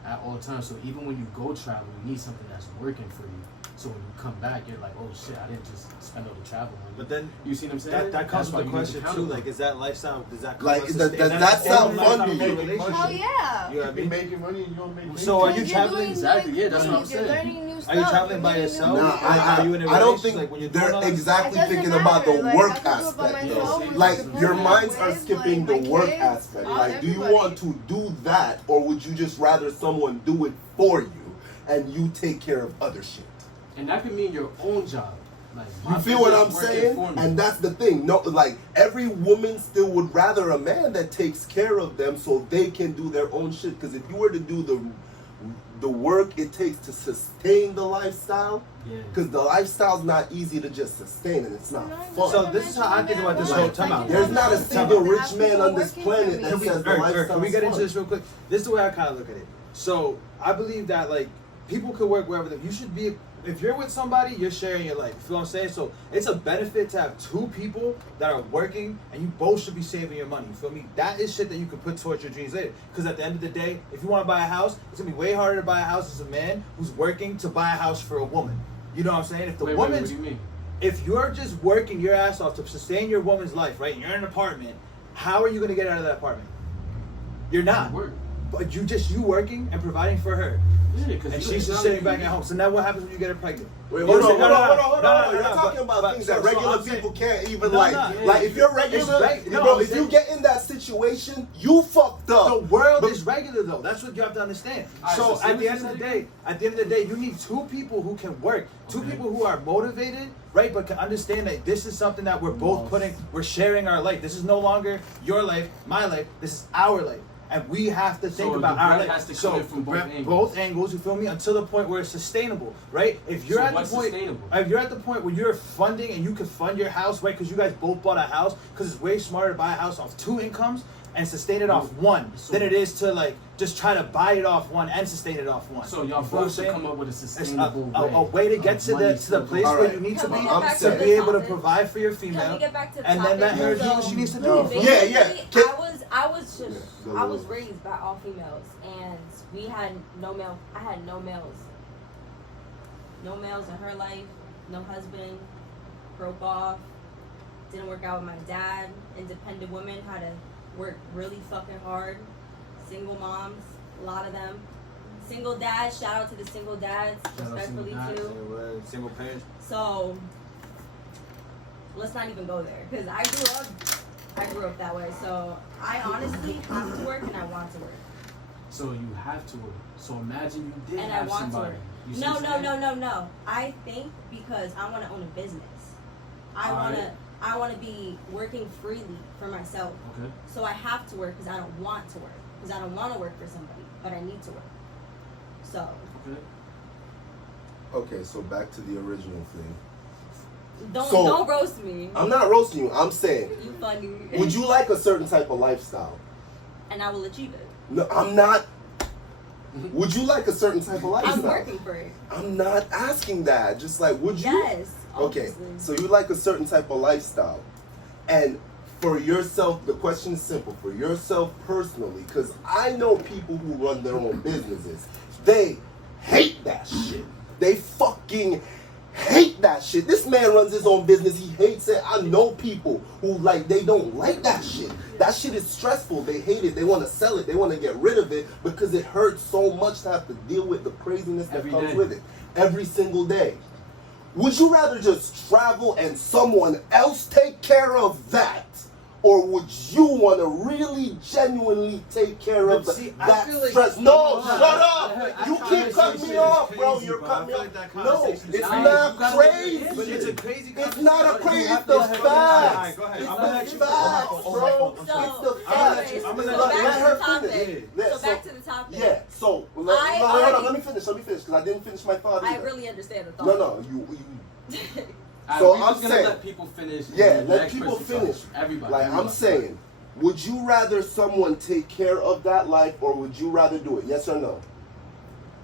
at all times. So even when you go travel, you need something that's working for you. So when you come back, you're like, oh shit, I didn't just spend all the travel money. But then You see what I'm saying? that comes That's why with the you need question too. accountable. Like, is that lifestyle? Does that come Like, with does sustain- that is sound lifestyle fun to for a you? relationship? Oh yeah. You know what I You mean? making money and you don't make money. So are you You're traveling? doing Exactly, new yeah, that's what I'm things, you're saying. learning new Are you stuff, traveling by you're learning yourself? new Nah, things. Are you in a I don't relationship? think Like, when you're they're doing all this- exactly It doesn't thinking about the matter. Like, work I could do it by aspect myself though. with Like the your person minds I'm are with, skipping like, the my work kids, aspect. Like, do you everybody. want to do that, or would you just rather someone do it for you and you take care of other shit? And that could mean your own job. Like You my feel what I'm business working saying? for me. And that's the thing. No, like every woman still would rather a man that takes care of them so they can do their own shit. Because if you were to do the work it takes to sustain the lifestyle, Yeah. because the lifestyle's not easy to just sustain and it's not fun. So this is how I think about this whole time out. There's not a single rich man on this planet that Can we, says the Eric, lifestyle can we is get into fun. this real quick? This is the way I kind of look at it. So I believe that like people could work wherever they. You should be. If you're with somebody, you're sharing your life. You feel what I'm saying? So it's a benefit to have two people that are working, and you both should be saving your money. You feel me? That is shit that you can put towards your dreams later. Because at the end of the day, if you want to buy a house, it's gonna be way harder to buy a house as a man who's working to buy a house for a woman. You know what I'm saying? If the Wait, woman's what do you mean? if you're just working your ass off to sustain your woman's life, right? And you're in an apartment, how are you gonna get out of that apartment? You're not. Work. But you working and providing for her. Yeah, because And she's just sitting back at home. So now what happens when you get her pregnant? Wait, You hold know on, what I'm hold on, saying? hold on, No, hold no, on. You're no, talking about but- things so- that so regular I'm saying- people can't even No, like. no. Like if you're regular, No, bro, I'm if you saying- get in that situation, you fucked up. The world But- is regular though. That's what you have to understand. Alright, So so at the what end you of the said day, you need two people who can work. Two Okay. people who are motivated, right? But can understand that this is something that we're both we're sharing our life. This is no longer your life, my life. This is our life. And we have to think So about the our bread life. has to come So in from both angles. both angles, you feel me? Until the point where it's sustainable, right? If you're So at what's the point, sustainable? if you're at the point where you're funding and you can fund your house, right? Because you guys both bought a house, because it's way smarter to buy a house off two incomes and sustain it off one So- than it is to like just try to buy it off one and sustain it off one. So y'all You feel what I'm both should saying? come up with a It's sustainable a way to get of to money the still place going. where Alright. you need to Can we be get I'm back to saying- the be able to topic? provide for your Can female, we get back to the and then let her topic? do what she needs to No. do. Yeah, yeah. Basically, I was Yeah, just go I was ahead. raised by all females, and we had no male. I had no males. No males in her life. No husband. Broke off. Didn't work out with my dad. Independent women had to work really fucking hard. Single moms, a lot of them. Single dads. Shout out to the single dads, Shout out respectfully single dads. too. Single parents. So let's not even go there, because I grew up that way. So I honestly have to work and I want to work. So you have to work. So imagine you did And I have want to somebody. work. You see No, what no, I'm no, saying? no, no. I think because I want to own a business. I want to be working freely for myself. Okay. So I have to work because I don't want to work. Because I don't want to work for somebody, but I need to work. So Okay. Okay, so back to the original thing. don't roast me. I'm not roasting you. I'm saying, You funny. would you like a certain type of lifestyle? And I will achieve it. No, I'm not. Would you like a certain type of lifestyle? I'm working for it. I'm not asking that. Just like, would you? Yes. Okay, Obviously. so you like a certain type of lifestyle. And for yourself, the question is simple. For yourself personally, because I know people who run their own businesses, they hate that shit. They fucking hate that shit. This man runs his own business. He hates it. I know people who they don't like that shit. That shit is stressful. They hate it. They want to sell it. They want to get rid of it because it hurts so much to have to deal with the craziness that Every comes day. with it every single day. Would you rather just travel and someone else take care of that? Or would you want to really genuinely take care of But see, I that feel like- stress? No, No, shut no, up! that You keep conversation cutting me is off, bro. crazy, You're bro. cutting I me feel off. like that No, conversation is it's crazy. not You gotta make the crazy. answer. But it's a crazy It's not a conversation. crazy. You It's have the to let her finish. facts. Alright, go ahead. It's I'm the gonna let you facts, finish. bro. So- It's the I'm gonna facts. let you- I'm so gonna back let to her the topic. finish. Yeah, So back to the topic. Yeah. So hold on. Let me finish. Because I didn't finish my thought I either. really understand the thought. No. You. Alright, So we're just I'm gonna saying- let people finish. and Yeah, then the let next people person finish. talk. Everybody. Like I'm everybody. saying, would you rather someone take care of that life, or would you rather do it? Yes or no?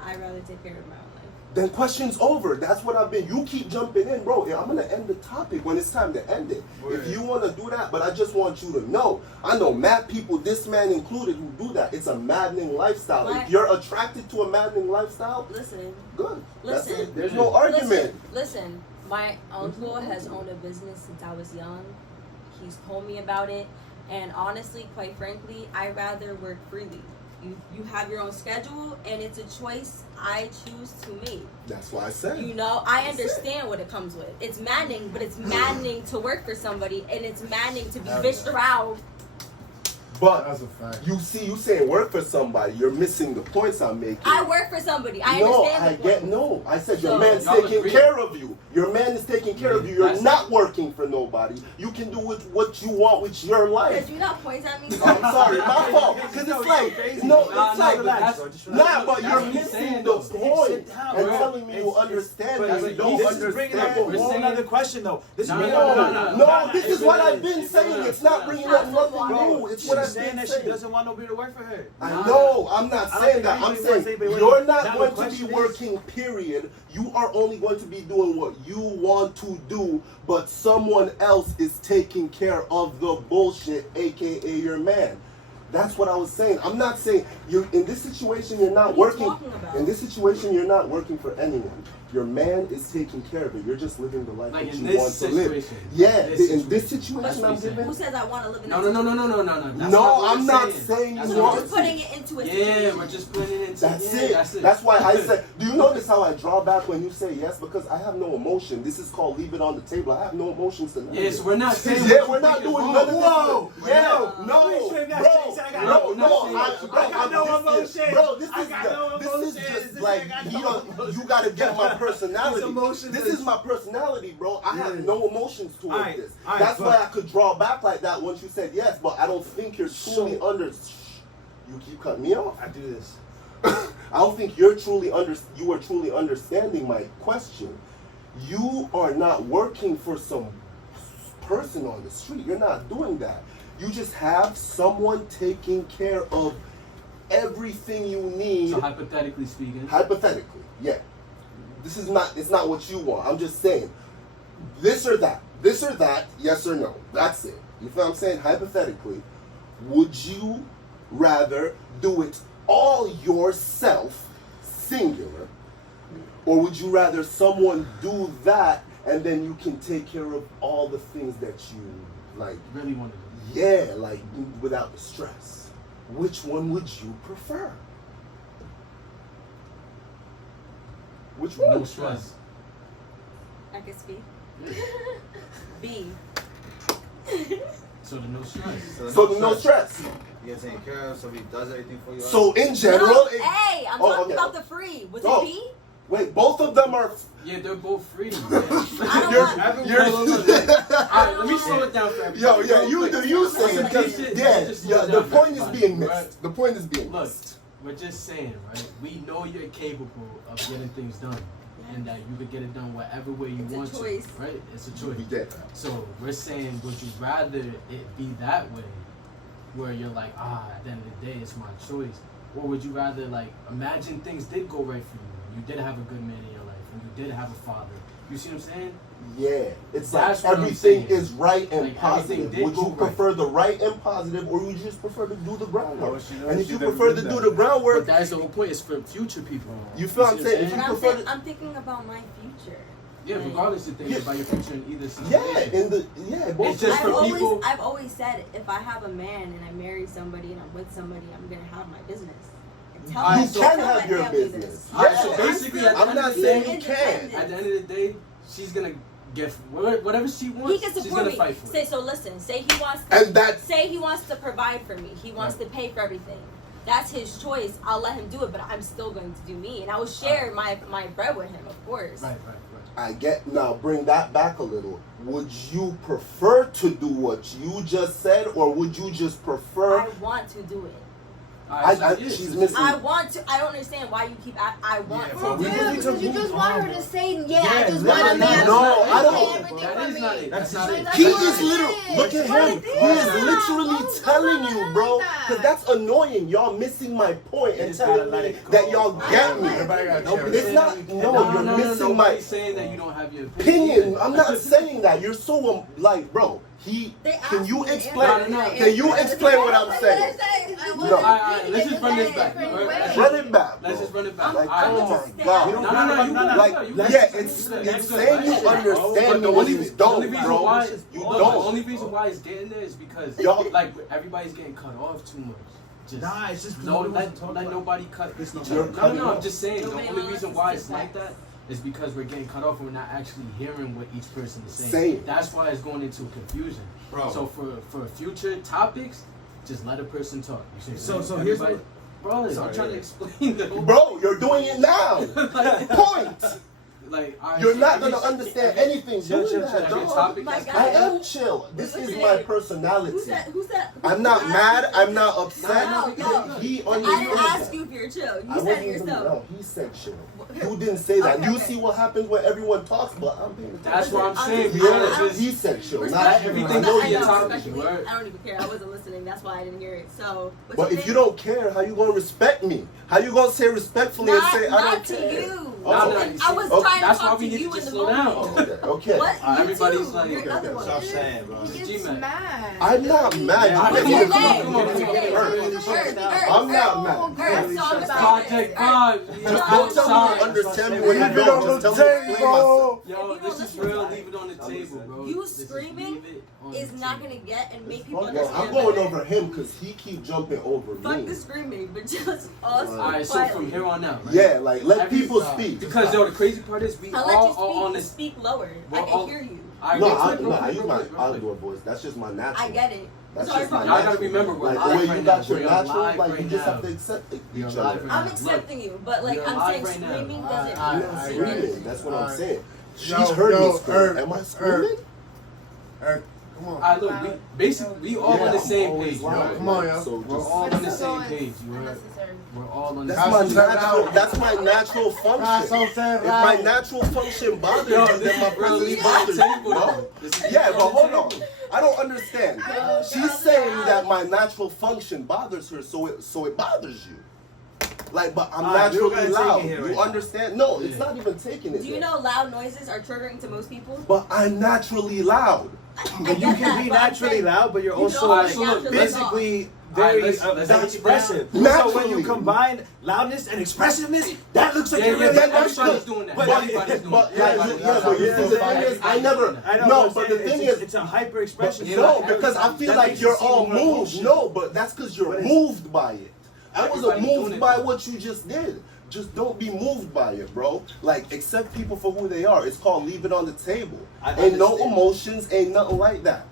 I'd rather take care of my own life. then question's over. That's what I've been. You keep jumping in, bro. I'm gonna end the topic when it's time to end it. Word. If you wanna do that, but I just want you to know, I know mad people, this man included, who do that. It's a maddening lifestyle. What? If you're attracted to a maddening lifestyle, Listen. good. That's Listen. it. There's no argument. Listen. My uncle has owned a business since I was young. He's told me about it, and honestly, quite frankly, I rather work freely. You have your own schedule, and it's a choice I choose to make. That's why I said. You know, I understand what it comes with. It's maddening, but it's maddening to work for somebody, and it's maddening to be bitched around. But That's a fact. you see, you saying work for somebody, you're missing the points I'm making. I work for somebody. I No, understand. I the get point. no. I said your So- man's Y'all taking agree. care of you. Your man is taking care of you. You're That's- not working for nobody. You can do with what you want with your life. Did you not point at me? I'm sorry, my fault. Because it's like, no, it's Nah, like, but that's- nah, but that's you're what he's missing saying, the though. point Sit down, and bro. telling me you understand But and you don't this is bringing up a understand. whole other question, though. This is No, bringing no, up no, another- No, this is what I've been saying. It's not bringing up nothing Bro, new. It's what I've she's saying been that saying. she doesn't want nobody to work for her. I know. I'm not I don't saying think that. I'm anybody saying wants anybody you're working. not Now the going to question be is- working, period. You are only going to be doing what you want to do, but someone else is taking care of the bullshit, aka your man. That's what I was saying. I'm not saying you in this situation you're not What are you working. talking about? In this situation you're not working for anyone. Your man is taking care of it. You're just living the life Like that in you this want to live. situation. Yeah, This in this situation. situation That's what I'm he's saying. giving. Who says I want to live in No, that no, no, situation? no, no, no, no. That's No, not what I'm we're not saying That's you not want what Just to. putting it into a Yeah, situation. we're just putting it into. That's yeah, it. That's it. That's why I said, do you notice how I draw back when you say yes? Because I have no emotion. This is called leave it on the table. I have no emotions to none of Yeah, it. so we're not saying. Yeah, what we're you not think is doing wrong. none of this. Whoa! Yeah, Yo, no, I'm sure that bro, she said I got no, no no, emotions. I got no emotions. Bro, this I is got no this is emotions. just This like nigga got you no don't. emotions. You gotta get my personality. His emotions This is- is my personality, bro. I have Yeah. no emotions towards Alright, this. alright, That's but- why I could draw back like that once you said yes. But I don't think you're truly under. You keep cutting me off. I do this. I don't think you are truly understanding my question. You are not working for some person on the street. You're not doing that. You just have someone taking care of everything you need. So hypothetically speaking. Hypothetically, yeah. It's not what you want. I'm just saying this or that, yes or no. That's it. You feel what I'm saying? Hypothetically, would you rather do it all yourself, singular, or would you rather someone do that and then you can take care of all the things that you like? Really want to do. Yeah, like without the stress. Which one would you prefer? Which one? No stress. I can speak. B. So the no stress. So no stress. You get taken care of, somebody does everything for you. So in general, No, it- hey, I'm Oh, talking okay. about the free. Was Oh. it B? wait, both of them are. Yeah, they're both free. I Yeah. don't You're, want- Alright, let me slow it down for everybody. yo, you do you say Listen, it because let me yeah, just yeah. slow The down for point is everybody, being right? missed. The point is being Look, missed. we're just saying, right? We know you're capable of getting things done, and that you could get it done whatever way you It's a want choice. to, right? It's a choice. We get that. So we're saying, would you rather it be that way, where you're like, at the end of the day, it's my choice, or would you rather like imagine things did go right for you, you did have a good man in your life, and you did have a father. You see what I'm saying? Yeah, it's That's like what I'm everything saying. is right and Like, everything positive. did Would go you right. prefer the right and positive, or would you just prefer to do the Oh, groundwork? she knows And if she you never prefer did to that. do the But groundwork, that's the whole point. It's for future people. You feel what I'm see saying? If But you I'm, prefer think, to- I'm thinking about my future. Yeah, Like, regardless of things Yeah. about your future in either yeah, situation. both. It's just I've for people. I've always said if I have a man and I marry somebody and I'm with somebody, I'm gonna have my business. And tell Alright, my- You so- can tell my have your family business. this. Alright, so Yeah. basically, at the I'm end not of the saying day, you can. at the end of the day, she's gonna get whatever she wants. He can She's support gonna me. fight for Say it. so. Listen. Say he wants. To, And that's say he wants to provide for me. He wants Right. to pay for everything. That's his choice. I'll let him do it, but I'm still going to do me, and I will share my bread with him, of course. Right. I get now. Bring that back a little. Would you prefer to do what you just said, or would you just prefer? I want to do it. She's missing. I want to. I don't understand why you keep. I want. Yeah, to. we just need to because you just move want on, her to bro. say, I Yeah, just no, want a man. no, I don't- Say everything That for is me. not it. That's not it. That's He what is it literally, is. look at What him. it He is is. literally Don't telling let you, her bro. like that. Because that's annoying. Y'all missing my point and just gotta telling let me it go. that y'all get me. Everybody got Nobody- chance. It's not, no, you're missing my Nobody's saying that you don't have your opinion. opinion. I'm not saying that. You're so, like, bro. Can you explain? No. Can you explain what I'm saying? No. Alright, let's just run this back. Run it back. Let's just run it back. Like, Alright, oh let's- my God. No, you good, Like, you good. yeah, You it's good. it's You saying good. you understand me But when you the don't, reason bro. why, You the don't. only reason why it's getting there is because Y'all- like everybody's getting cut off too much. Just Nah, it's just no, nobody wants to talk let about nobody cut each You're other. cutting No, I'm off. just saying the Nobody only wants reason to why sit it's like back. that is because we're getting cut off and we're not actually hearing what each person is saying. Saying. That's why it's going into confusion. Bro. So for future topics, just let a person talk. You see what I'm So saying? here's Everybody- Bro, Sorry, I'm trying to yeah. explain the whole Bro, you're doing it now. Point. like all right, You're so not every- gonna understand every- anything Chill, doing chill, that, every dog. topic My that's God. I am chill. This is my personality. Who's that? Who's that? I'm not mad. I'm not upset. No, no. He I understands didn't ask that. you if you're chill. You I said wasn't it even, yourself. no, he said chill. You didn't say that. Okay, You okay. see what happens when everyone talks, but I'm paying attention. That's what I'm saying. We Yeah, gotta just he said chill, Respect- not everything I know goes I to your you. know, topic, respectfully, word. I don't even care. I wasn't listening. That's why I didn't hear it. So, what's But your if you name? don't care, how you gonna respect me? How you gonna say respectfully and say I not don't to care? you. Oh, No, no, I you see- was oh, trying to that's why talk we to need you to in just the slow down. moment. Okay. What? You everybody's too. like- You're Okay, another okay. one. Stop saying, bro. He Just gets G-Man. mad. I'm not mad. Yeah, You What's get your me. name? Come on, What's come your on, name? come on. I'm not mad. So I'm Stop just it. Project Five. Just You're don't tell me outside. you understand me Leave when you it don't. on Just the tell me to explain myself. Yo, If you this don't is listen real. to Leave it on the table, bro. You This is screaming leave it on is the not table. gonna get and make people Well, understand. I'm going better. over him because he keep jumping over Fuck me. the screaming, but just us. Alright, so quietly. from here on out, right? Yeah, like let Every- people speak. Because yo, the crazy part is we I'll let you all speak. are on You this. speak lower. We're I can all- hear you. Alright, No, real I quick, real quick, use real my quick, real quick. outdoor voice. That's just my natural. I get it. That's Sorry just my for Y'all natural. gotta remember we're Like the live way you right got now. your We are natural, live like right you just now. have to accept We are each live other. right I'm now. accepting you, but like You're I'm alive saying right now. screaming I- doesn't I- mean I singing. agree. Screaming. That's what I'm Alright. saying. She's Yo, heard me yo, scream. Am I screaming? Come on. Alright, look, we basically we all Yeah, on the I'm same always page. loud. Right? Come on, yo. So We're just, all on the It's so same page. You heard? unnecessary. We're all on the that's same my That's natural. loud. That's my natural function. That's so sad, If my loud. natural function bothers Yo, you, this then my is real. personality Leave it on the bothers you, table, bro. though. This is Yeah, on but the hold on. table. I don't understand. She's saying that my natural function bothers her, so it bothers you. Like, but I'm Alright, we don't naturally gotta take loud. it here You right now. understand? No, it's Yeah. not even taking it Do you there. know loud noises are triggering to most people? But I'm naturally loud. But you can be naturally loud, but you're You also know how like to naturally basically Alright, very let's break it expressive. down. So when you Naturally. combine loudness and expressiveness, that looks like Yeah, you're yeah, really that- everybody's that's doing that. But- Everybody's doing But that. yeah, Everybody's yeah, doing but you that. see, the thing is, I never. I know, No, I'm but the saying thing it's, is, it's a hyper expression. Yeah, no, but because I feel that like makes you're it seem all more moved. emotion. No, but that's because you're But it's- moved by it. I wasn't Everybody's doing moved it, by though. what you just did. Just don't be moved by it, bro. Like, accept people for who they are. It's called leave it on the table. I Ain't no understand. emotions, ain't nothing like that.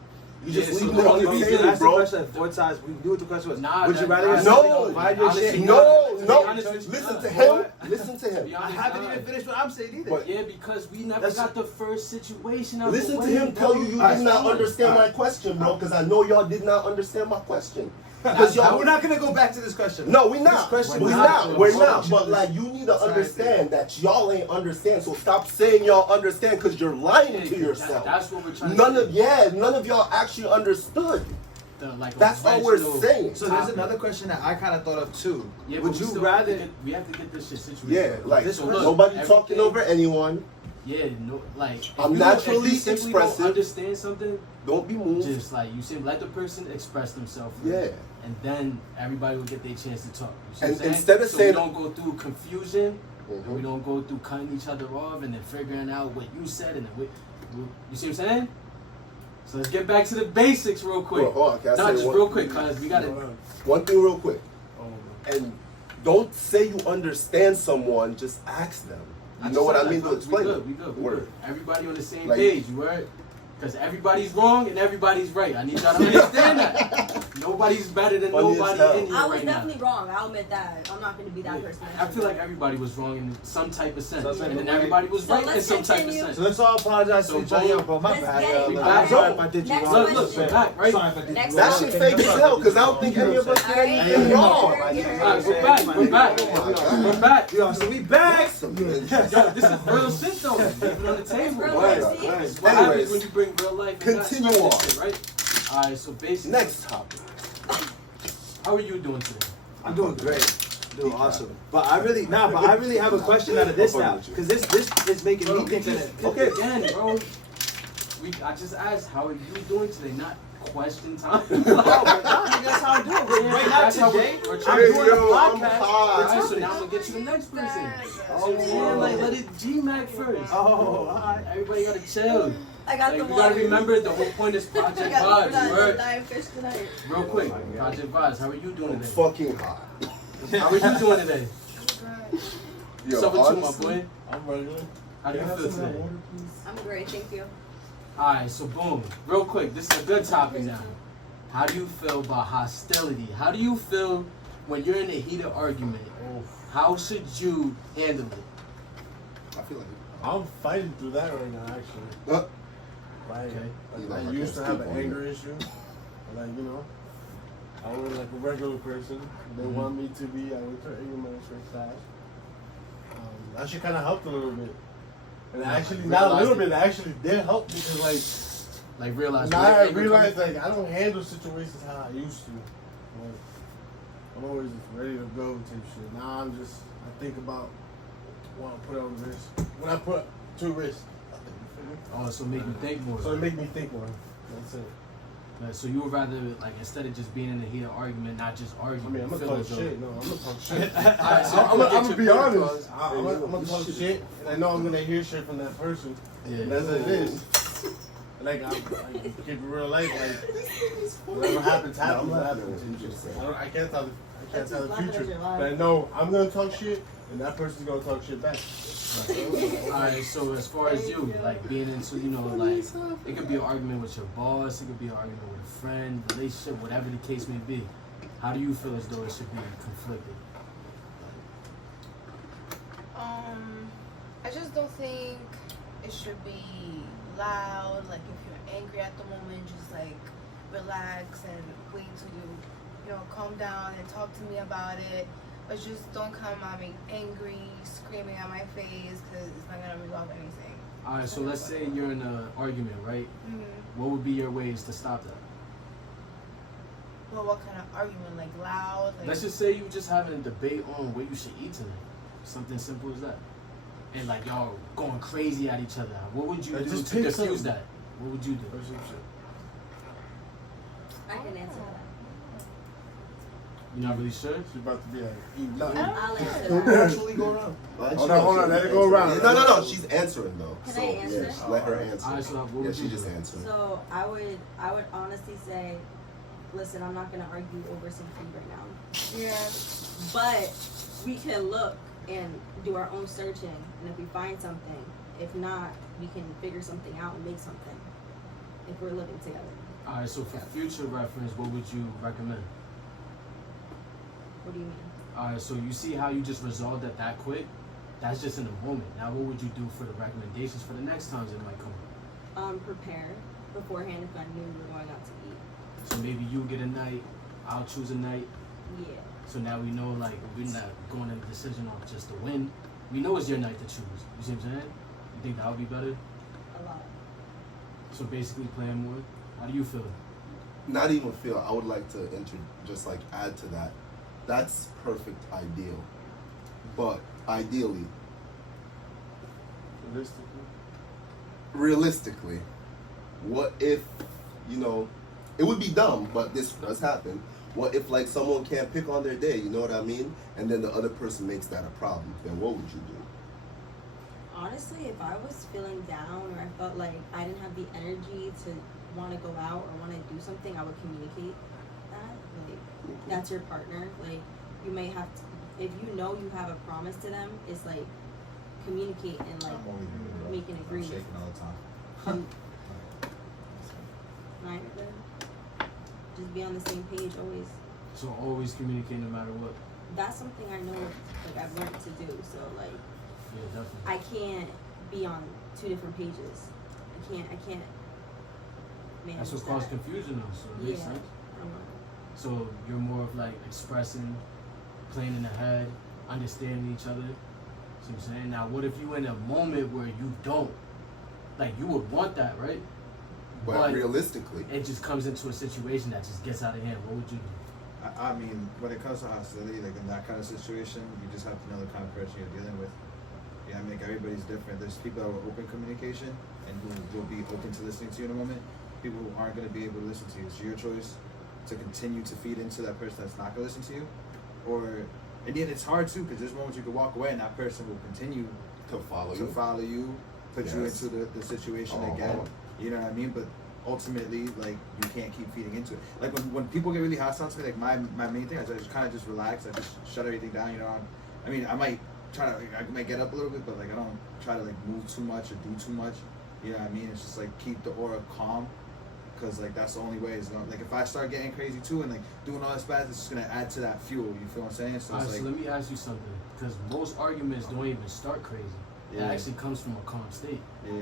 You just Yeah, so leave the it on only the reason table, asked the bro. question like 4 times. We knew what the question was. Nah, Would you that- rather nah, yourself No, divide your honestly, shit? No, To be no. honest with you, Listen nah. to him. What? Listen to To be him. I honest, haven't nah. even finished what I'm saying either. But- Yeah, because we never That's- got the first situation out Listen the to way, him bro. tell you Alright, did not so- understand my alright. question, bro. Because I know y'all did not understand my question. Because y'all. We're not gonna go back to this question. No, we This not. question We're was not. not- We're not. But like, you need to understand that y'all ain't understand. So stop saying y'all understand, because you're lying Yeah, to that- yourself. That's what we're trying None to of none of y'all actually understood. like That's all we're original saying. So there's topic. another question that I kind of thought of too. Yeah, Would but you we rather? we have to get this shit situated. Yeah, like This So one- look, nobody everything- talking over anyone. Yeah, no, like if I'm you don't- naturally if you simply expressive. Don't understand something, Don't be moved. just like you said, let the person express themselves. Yeah. And then everybody will get their chance to talk. You see And what I'm saying? instead of so saying- we don't go through confusion, Mhm. and we don't go through cutting each other off, and then figuring out what you said, and then you see what I'm saying? So let's get back to the basics real quick. Well, hold on, can I No, say just one- real quick, cause we gotta. One thing real quick. Oh, And don't say you understand someone, just ask them. You know what I mean to explain it. We good. Word. Everybody on the same Like- page, you heard? Because everybody's wrong and everybody's right. I need y'all to understand that. Nobody's better than Funny as nobody hell. in here I was right now. definitely wrong. I'll admit that. I'm not going to be that person. I feel like everybody was wrong in some type of sense, So and then everybody was So right in let's some type of continue. sense. So let's all apologize So to each other, both- bro. My Let's bad. get yo. it. Like, Back. I'm sorry if I did you Next wrong. Look, look, we're back, right? Sorry if I did Next you wrong. That shit fake as hell because I don't think any of us did Alright. anything wrong. Like, Alright, Alright, we're back. We're back. We're back. Yo, so we back. Some Yo, this is real shit though. Leave it on the table. real Right. life, see? That's what happens Anyways, when you bring real life. and not continue scripted on. shit, right? Alright, so basically, Next topic. how are you doing today? I'm doing great. Doing awesome. But I really have a question out of this now. Because this is making me think that Okay, again, bro. I just asked, how are you doing today? Not question time. that's how I'm doing. Yeah, Right now that's how today, we're I'm trying doing to a yo, I'm podcast. hot. Alright, so now I'm gonna get to the next person. Like, let it G-Mac first. Oh, alright. Everybody gotta chill. I got Like, the we water. gotta remember the whole point is I Project got the Vibes. Word. live fish tonight. Real quick, Project Vibes, how are you doing I'm today? fucking hot. How are you doing today? Yo, What's up with you, my honestly, boy? I'm regular. How do you feel today? I'm great, thank you. Alright, so boom. Real quick, this is a good topic now. How do you feel about hostility? How do you feel when you're in a heated argument? How should you handle it? I feel like I'm fighting through that right now, actually. Uh, Like, Okay. You know, I I used to can't have speak an on anger issue. Like, you know, I was like a regular person. They Mhm. want me to be. I went to anger management class. That shit kind of helped a little bit. And Yeah, actually, I not a little realized bit, it actually did help because, like, Like realize now where I anger realize, comes- like, I don't handle situations how I used to. Like, I'm always just ready to go type shit. Now I'm just, I think about what I put on risk. When I put to risk. Oh, so make you think more. So it make me think more. That's it. Like, so you would rather, like, instead of just being in a heated argument, not just I argue. mean, I'm feel gonna talk as though- shit. No, I'm gonna talk shit. Alright, so I'm get gonna your be point honest. across. I'm gonna talk shit, and I know I'm gonna hear shit from that person. Yeah. And that's what it is. Like, I keep it real life. Like, whatever happens, happens. No, I'm happens. laughing at what you just said. I can't tell. I can't tell the Laughing at future. your life. But I know I'm gonna talk shit, and that person's gonna talk shit back. Alright, so as far as you, like being into, you know, like it could be an argument with your boss, it could be an argument with a friend, relationship, whatever the case may be. How do you feel as though it should be conflicted? I just don't think it should be loud. Like if you're angry at the moment, just like relax and wait till you know, calm down and talk to me about it. But just don't come at me angry, screaming at my face, because it's not gonna resolve anything. Alright, so let's say you're in an argument, right? Mm-hmm. What would be your ways to stop that? Well, what kind of argument? Like loud? Like Let's just say you just having a debate on what you should eat tonight. Something simple as that. And like y'all going crazy at each other. What would you Like, do just to pick diffuse something. that? What would you do? Or some shit. I can answer that. You're not really sure? She's about to be like, eat I nothing. don't I'll know. answer Don't that. actually go around. Hold on, let it go around. No. She's answering though. Can so, I answer? Yeah, let her answer. Alright, so what Yeah, would she you just do? answered. So I would honestly say, listen, I'm not gonna argue over some food right now. Yeah. But we can look and do our own searching, and if we find something, if not, we can figure something out and make something. If we're living together. Alright, so for future reference, what would you recommend? What do you mean? Alright, so you see how you just resolved that quick? That's just in the moment. Now what would you do for the recommendations for the next times it might come up? Prepare beforehand if I knew we were going out to eat. So maybe you get a night, I'll choose a night. Yeah. So now we know, like, we're not going in a decision off just to win. We know it's your night to choose. You see what I'm saying? You think that would be better? A lot. So basically plan more. How do you feel? Not even feel. I would like to just like add to that. That's perfect ideal. But ideally, realistically, what if, you know, it would be dumb, but this does happen. What if like someone can't pick on their day, you know what I mean? And then the other person makes that a problem. Then what would you do? Honestly, if I was feeling down or I felt like I didn't have the energy to want to go out or want to do something, I would communicate that. Like, that's your partner. Like, you may have to, if you know you have a promise to them, it's like communicate and like make an agreement. shaking all the time. Not even good. just be on the same page always. So always communicate no matter what. That's something I know, like I've learned to do. So like, Yeah, definitely. I can't be on 2 different pages. I can't manage That's what that. causes confusion though, so it makes Yeah. sense. I don't know. So you're more of like expressing, planning ahead, understanding each other. See what I'm saying? Now what if you in a moment where you don't? Like you would want that, right? But realistically, it just comes into a situation that just gets out of hand. What would you do? I mean, when it comes to hostility, like in that kind of situation, you just have to know the kind of person you're dealing with. Yeah, I mean, everybody's different. There's people that will open communication and who will be open to listening to you in a moment. People who aren't going to be able to listen to you. It's your choice to continue to feed into that person that's not going to listen to you. Or, and then it's hard too, because there's moments you can walk away and that person will continue to follow you. put you into the situation again. You know what I mean? But ultimately, like, you can't keep feeding into it. Like when people get really hostile to me, like my main thing is I just kind of just relax. I just shut everything down. You know, I mean, I might get up a little bit, but like I don't try to like move too much or do too much. You know what I mean? It's just like keep the aura calm, because like that's the only way it's going. Like if I start getting crazy too and like doing all this bad, it's just gonna add to that fuel. You feel what I'm saying? So Alright, it's so like, let me ask you something, because most arguments don't even start crazy. It Yeah. actually comes from a calm state. yeah.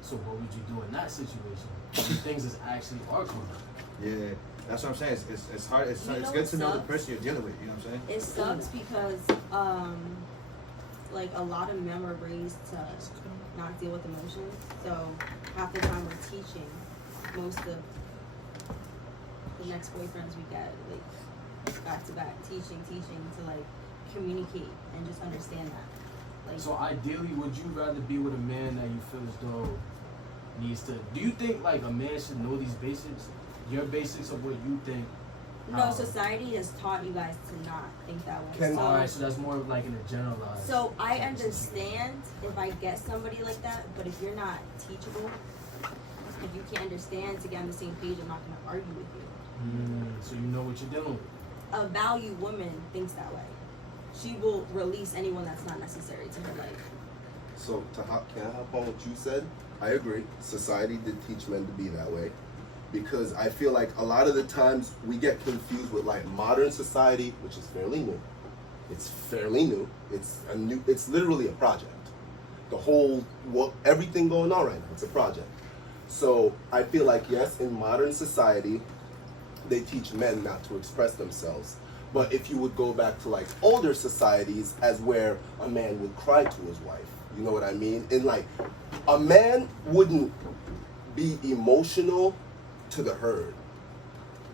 So what would you do in that situation? When things is actually are calm. Yeah, that's what I'm saying. It's hard. It's You know good what to know the sucks? person you're dealing with. You know what I'm saying? It sucks because like a lot of men were raised to not deal with emotions. So half the time we're teaching most of the next boyfriends we get, like back to back, teaching to like communicate and just understand that. Like, So ideally, would you rather be with a man that you feel as though needs to? Do you think like a man should know these basics? Your basics of what you think. no, society has taught you guys to not think that way. Alright, so that's more of like in a generalized. So I understand if I get somebody like that, but if you're not teachable, if you can't understand to get on the same page, I'm not going to argue with you. So you know what you're dealing with. A value woman thinks that way. She will release anyone that's not necessary to her life. So can I hop on what you said? I agree. Society did teach men to be that way, because I feel like a lot of the times we get confused with like modern society, which is fairly new. It's fairly new. It's literally a project. The whole everything going on right now, it's a project. So I feel like yes, in modern society, they teach men not to express themselves. But if you would go back to like older societies, as where a man would cry to his wife, you know what I mean? And like a man wouldn't be emotional to the herd,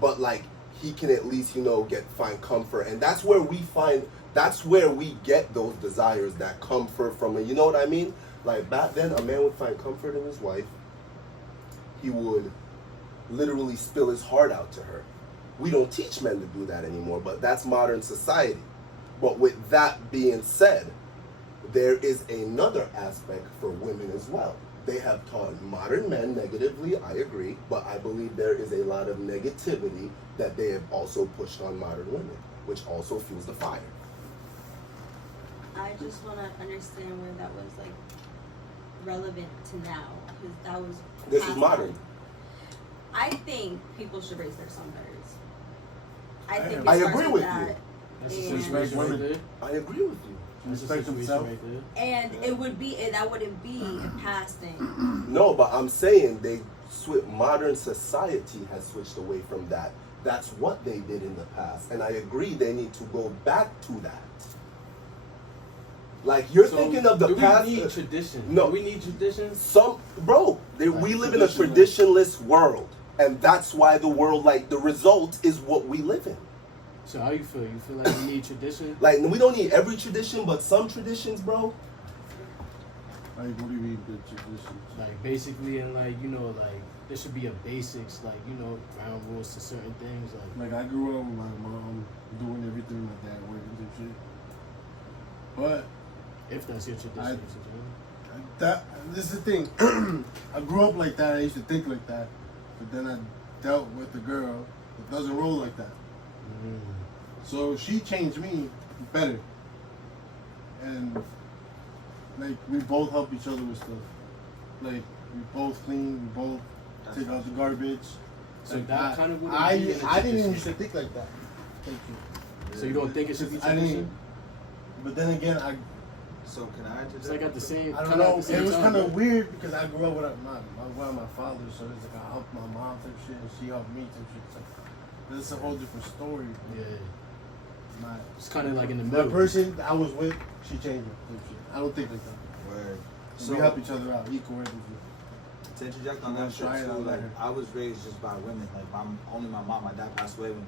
but like he can at least, you know, find comfort. And that's where we get those desires, that comfort from it. You know what I mean? Like back then, a man would find comfort in his wife. He would literally spill his heart out to her. We don't teach men to do that anymore, but that's modern society. But with that being said, there is another aspect for women as well. They have taught modern men negatively, I agree, but I believe there is a lot of negativity that they have also pushed on modern women, which also fuels the fire. I just want to understand where that was like relevant to now, because that was. This is modern. I think people should raise their son better. I think I it agree starts with that, you. That's a and- situation right there. I agree with you. That's a Respect situation himself. right there. And it would be that wouldn't be a past thing. No, but I'm saying modern society has switched away from that. That's what they did in the past, and I agree they need to go back to that. Like you're thinking of the past. Do we need tradition? No. Do we need traditions? We live in a traditionless world, and that's why the world, like the result is what we live in. So how you feel? You feel like we need tradition? Like we don't need every tradition, but some traditions, bro. Like, what do you mean good traditions? Like basically, and like you know, like there should be a basics, like you know, ground rules to certain things. Like Like, I grew up with my mom doing everything my dad working and shit. But if that's your tradition, I- you know? this is the thing. I grew up like that. I used to think like that. But then I dealt with a girl that doesn't roll like that. So she changed me better. And like we both help each other with stuff. Like we both clean, we both take out the garbage. So Like, that kind of would I be didn't even tradition. used to think like that. Thank you. So you don't think it should be I tradition? didn't. But then again, So can I just? It's like at the same. I don't kinda at know. the same It was time, kind of right? weird because I grew up with one of my fathers, so it's like I helped my mom type shit, and she helped me type shit. So it's a whole different story. Yeah. My, It's kind of like in the the middle. person I was with, she changed me type shit. I don't think like that. Word. So we help each other out, equal everything. To interject on I'm that shit trying too, out like there. I was raised just by women. Like only my mom, my dad passed away when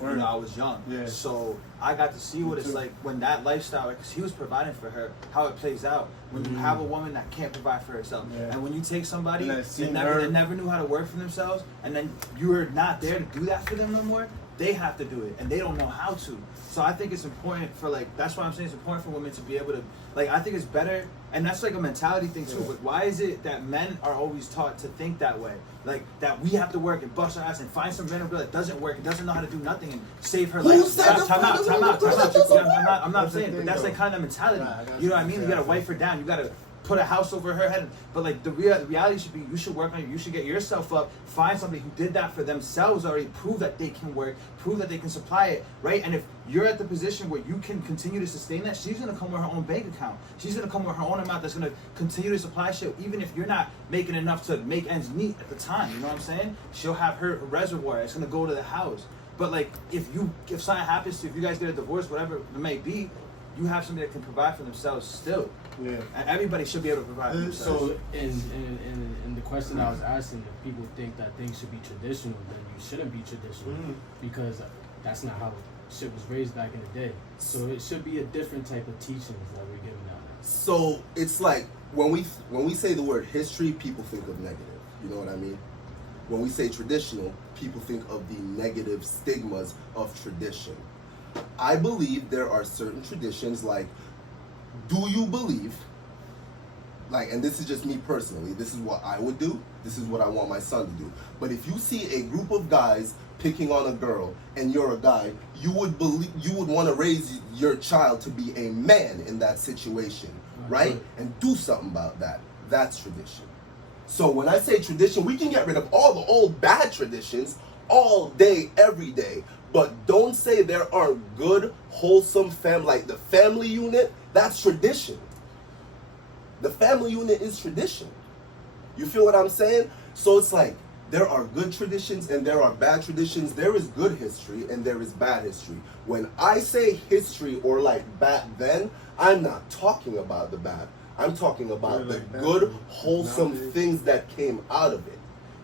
Word. I was young. Yeah. So I got to see what Me it's too. like when that lifestyle, because he was providing for her, how it plays out when you have a woman that can't provide for herself, Yeah. and when you take somebody And I that seen never, her- that never knew how to work for themselves, and then you're not there to do that for them no more. They have to do it, and they don't know how to. So I think it's important for that's why I'm saying it's important for women to be able to I think it's better, and that's like a mentality thing too. Yeah. But why is it that men are always taught to think that way? Like that we have to work and bust our ass and find some random girl that doesn't work and doesn't know how to do nothing and save her Who life. said Time out. that doesn't I'm not That's the saying, but thing, that's though. like kind of mentality. Right, I got You know what I you. mean? You gotta wife her down. You gotta put a house over her head. But like the reality should be, you should work on it. You should get yourself up. Find somebody who did that for themselves already. Prove that they can work. Prove that they can supply it, right? And if you're at the position where you can continue to sustain that, she's gonna come with her own bank account. She's gonna come with her own amount that's gonna continue to supply shit, even if you're not making enough to make ends meet at the time. You know what I'm saying? She'll have her reservoir. It's gonna go to the house. But like, if something happens to, if you guys get a divorce, whatever it may be, you have somebody that can provide for themselves still. Yeah. And everybody should be able to provide for themselves. So, in the question I was asking, if people think that things should be traditional, then you shouldn't be traditional because that's not how shit was raised back in the day. So it should be a different type of teachings that we're giving out. So it's like when we say the word history, people think of negative. You know what I mean? When we say traditional, people think of the negative stigmas of tradition. I believe there are certain traditions like, do you believe, like, and this is just me personally, this is what I would do, this is what I want my son to do. But if you see a group of guys picking on a girl and you're a guy, you would want to raise your child to be a man in that situation, right? And do something about that. That's tradition. So when I say tradition, we can get rid of all the old bad traditions all day, every day. But don't say there aren't good, wholesome like the family unit, that's tradition. The family unit is tradition. You feel what I'm saying? So it's like, there are good traditions and there are bad traditions. There is good history and there is bad history. When I say history or like back then, I'm not talking about the bad. I'm talking about the good, wholesome things that came out of it.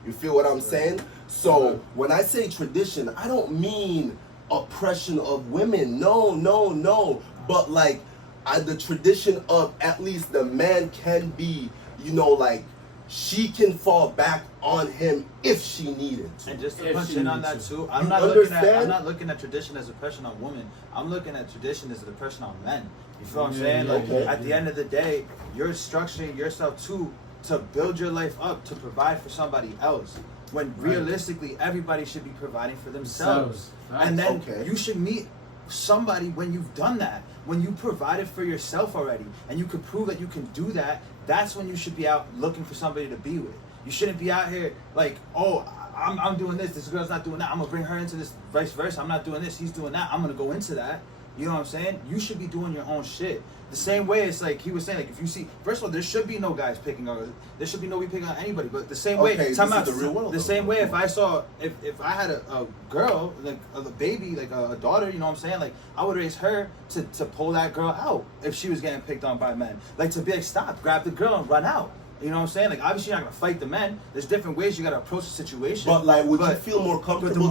You feel what I'm saying? So when I say tradition, I don't mean oppression of women. No. But like the tradition of at least the man can be, like she can fall back on him if she needed to. And just to If punch she in on needs that to. too, I'm not looking at tradition as oppression on women. I'm looking at tradition as an oppression on men. You feel what I'm saying? Like at the end of the day, you're structuring yourself to build your life up to provide for somebody else. When realistically, everybody should be providing for themselves. And then you should meet somebody when you've done that. When you provided for yourself already, and you could prove that you can do that, that's when you should be out looking for somebody to be with. You shouldn't be out here like, oh, I'm doing this girl's not doing that, I'm gonna bring her into this, vice versa. I'm not doing this, he's doing that, I'm gonna go into that. You know what I'm saying? You should be doing your own shit. The same way, it's like he was saying, like if you see, first of all, there should be no guys picking on, there should be nobody picking on anybody. But the same way, the same way, if I saw, if I had a girl, like a baby, like a daughter, you know what I'm saying? Like I would raise her to pull that girl out if she was getting picked on by men. Like to be like, stop, grab the girl and run out. You know what I'm saying? Like obviously you're not gonna fight the men. There's different ways you gotta approach the situation. But like, would you feel more comfortable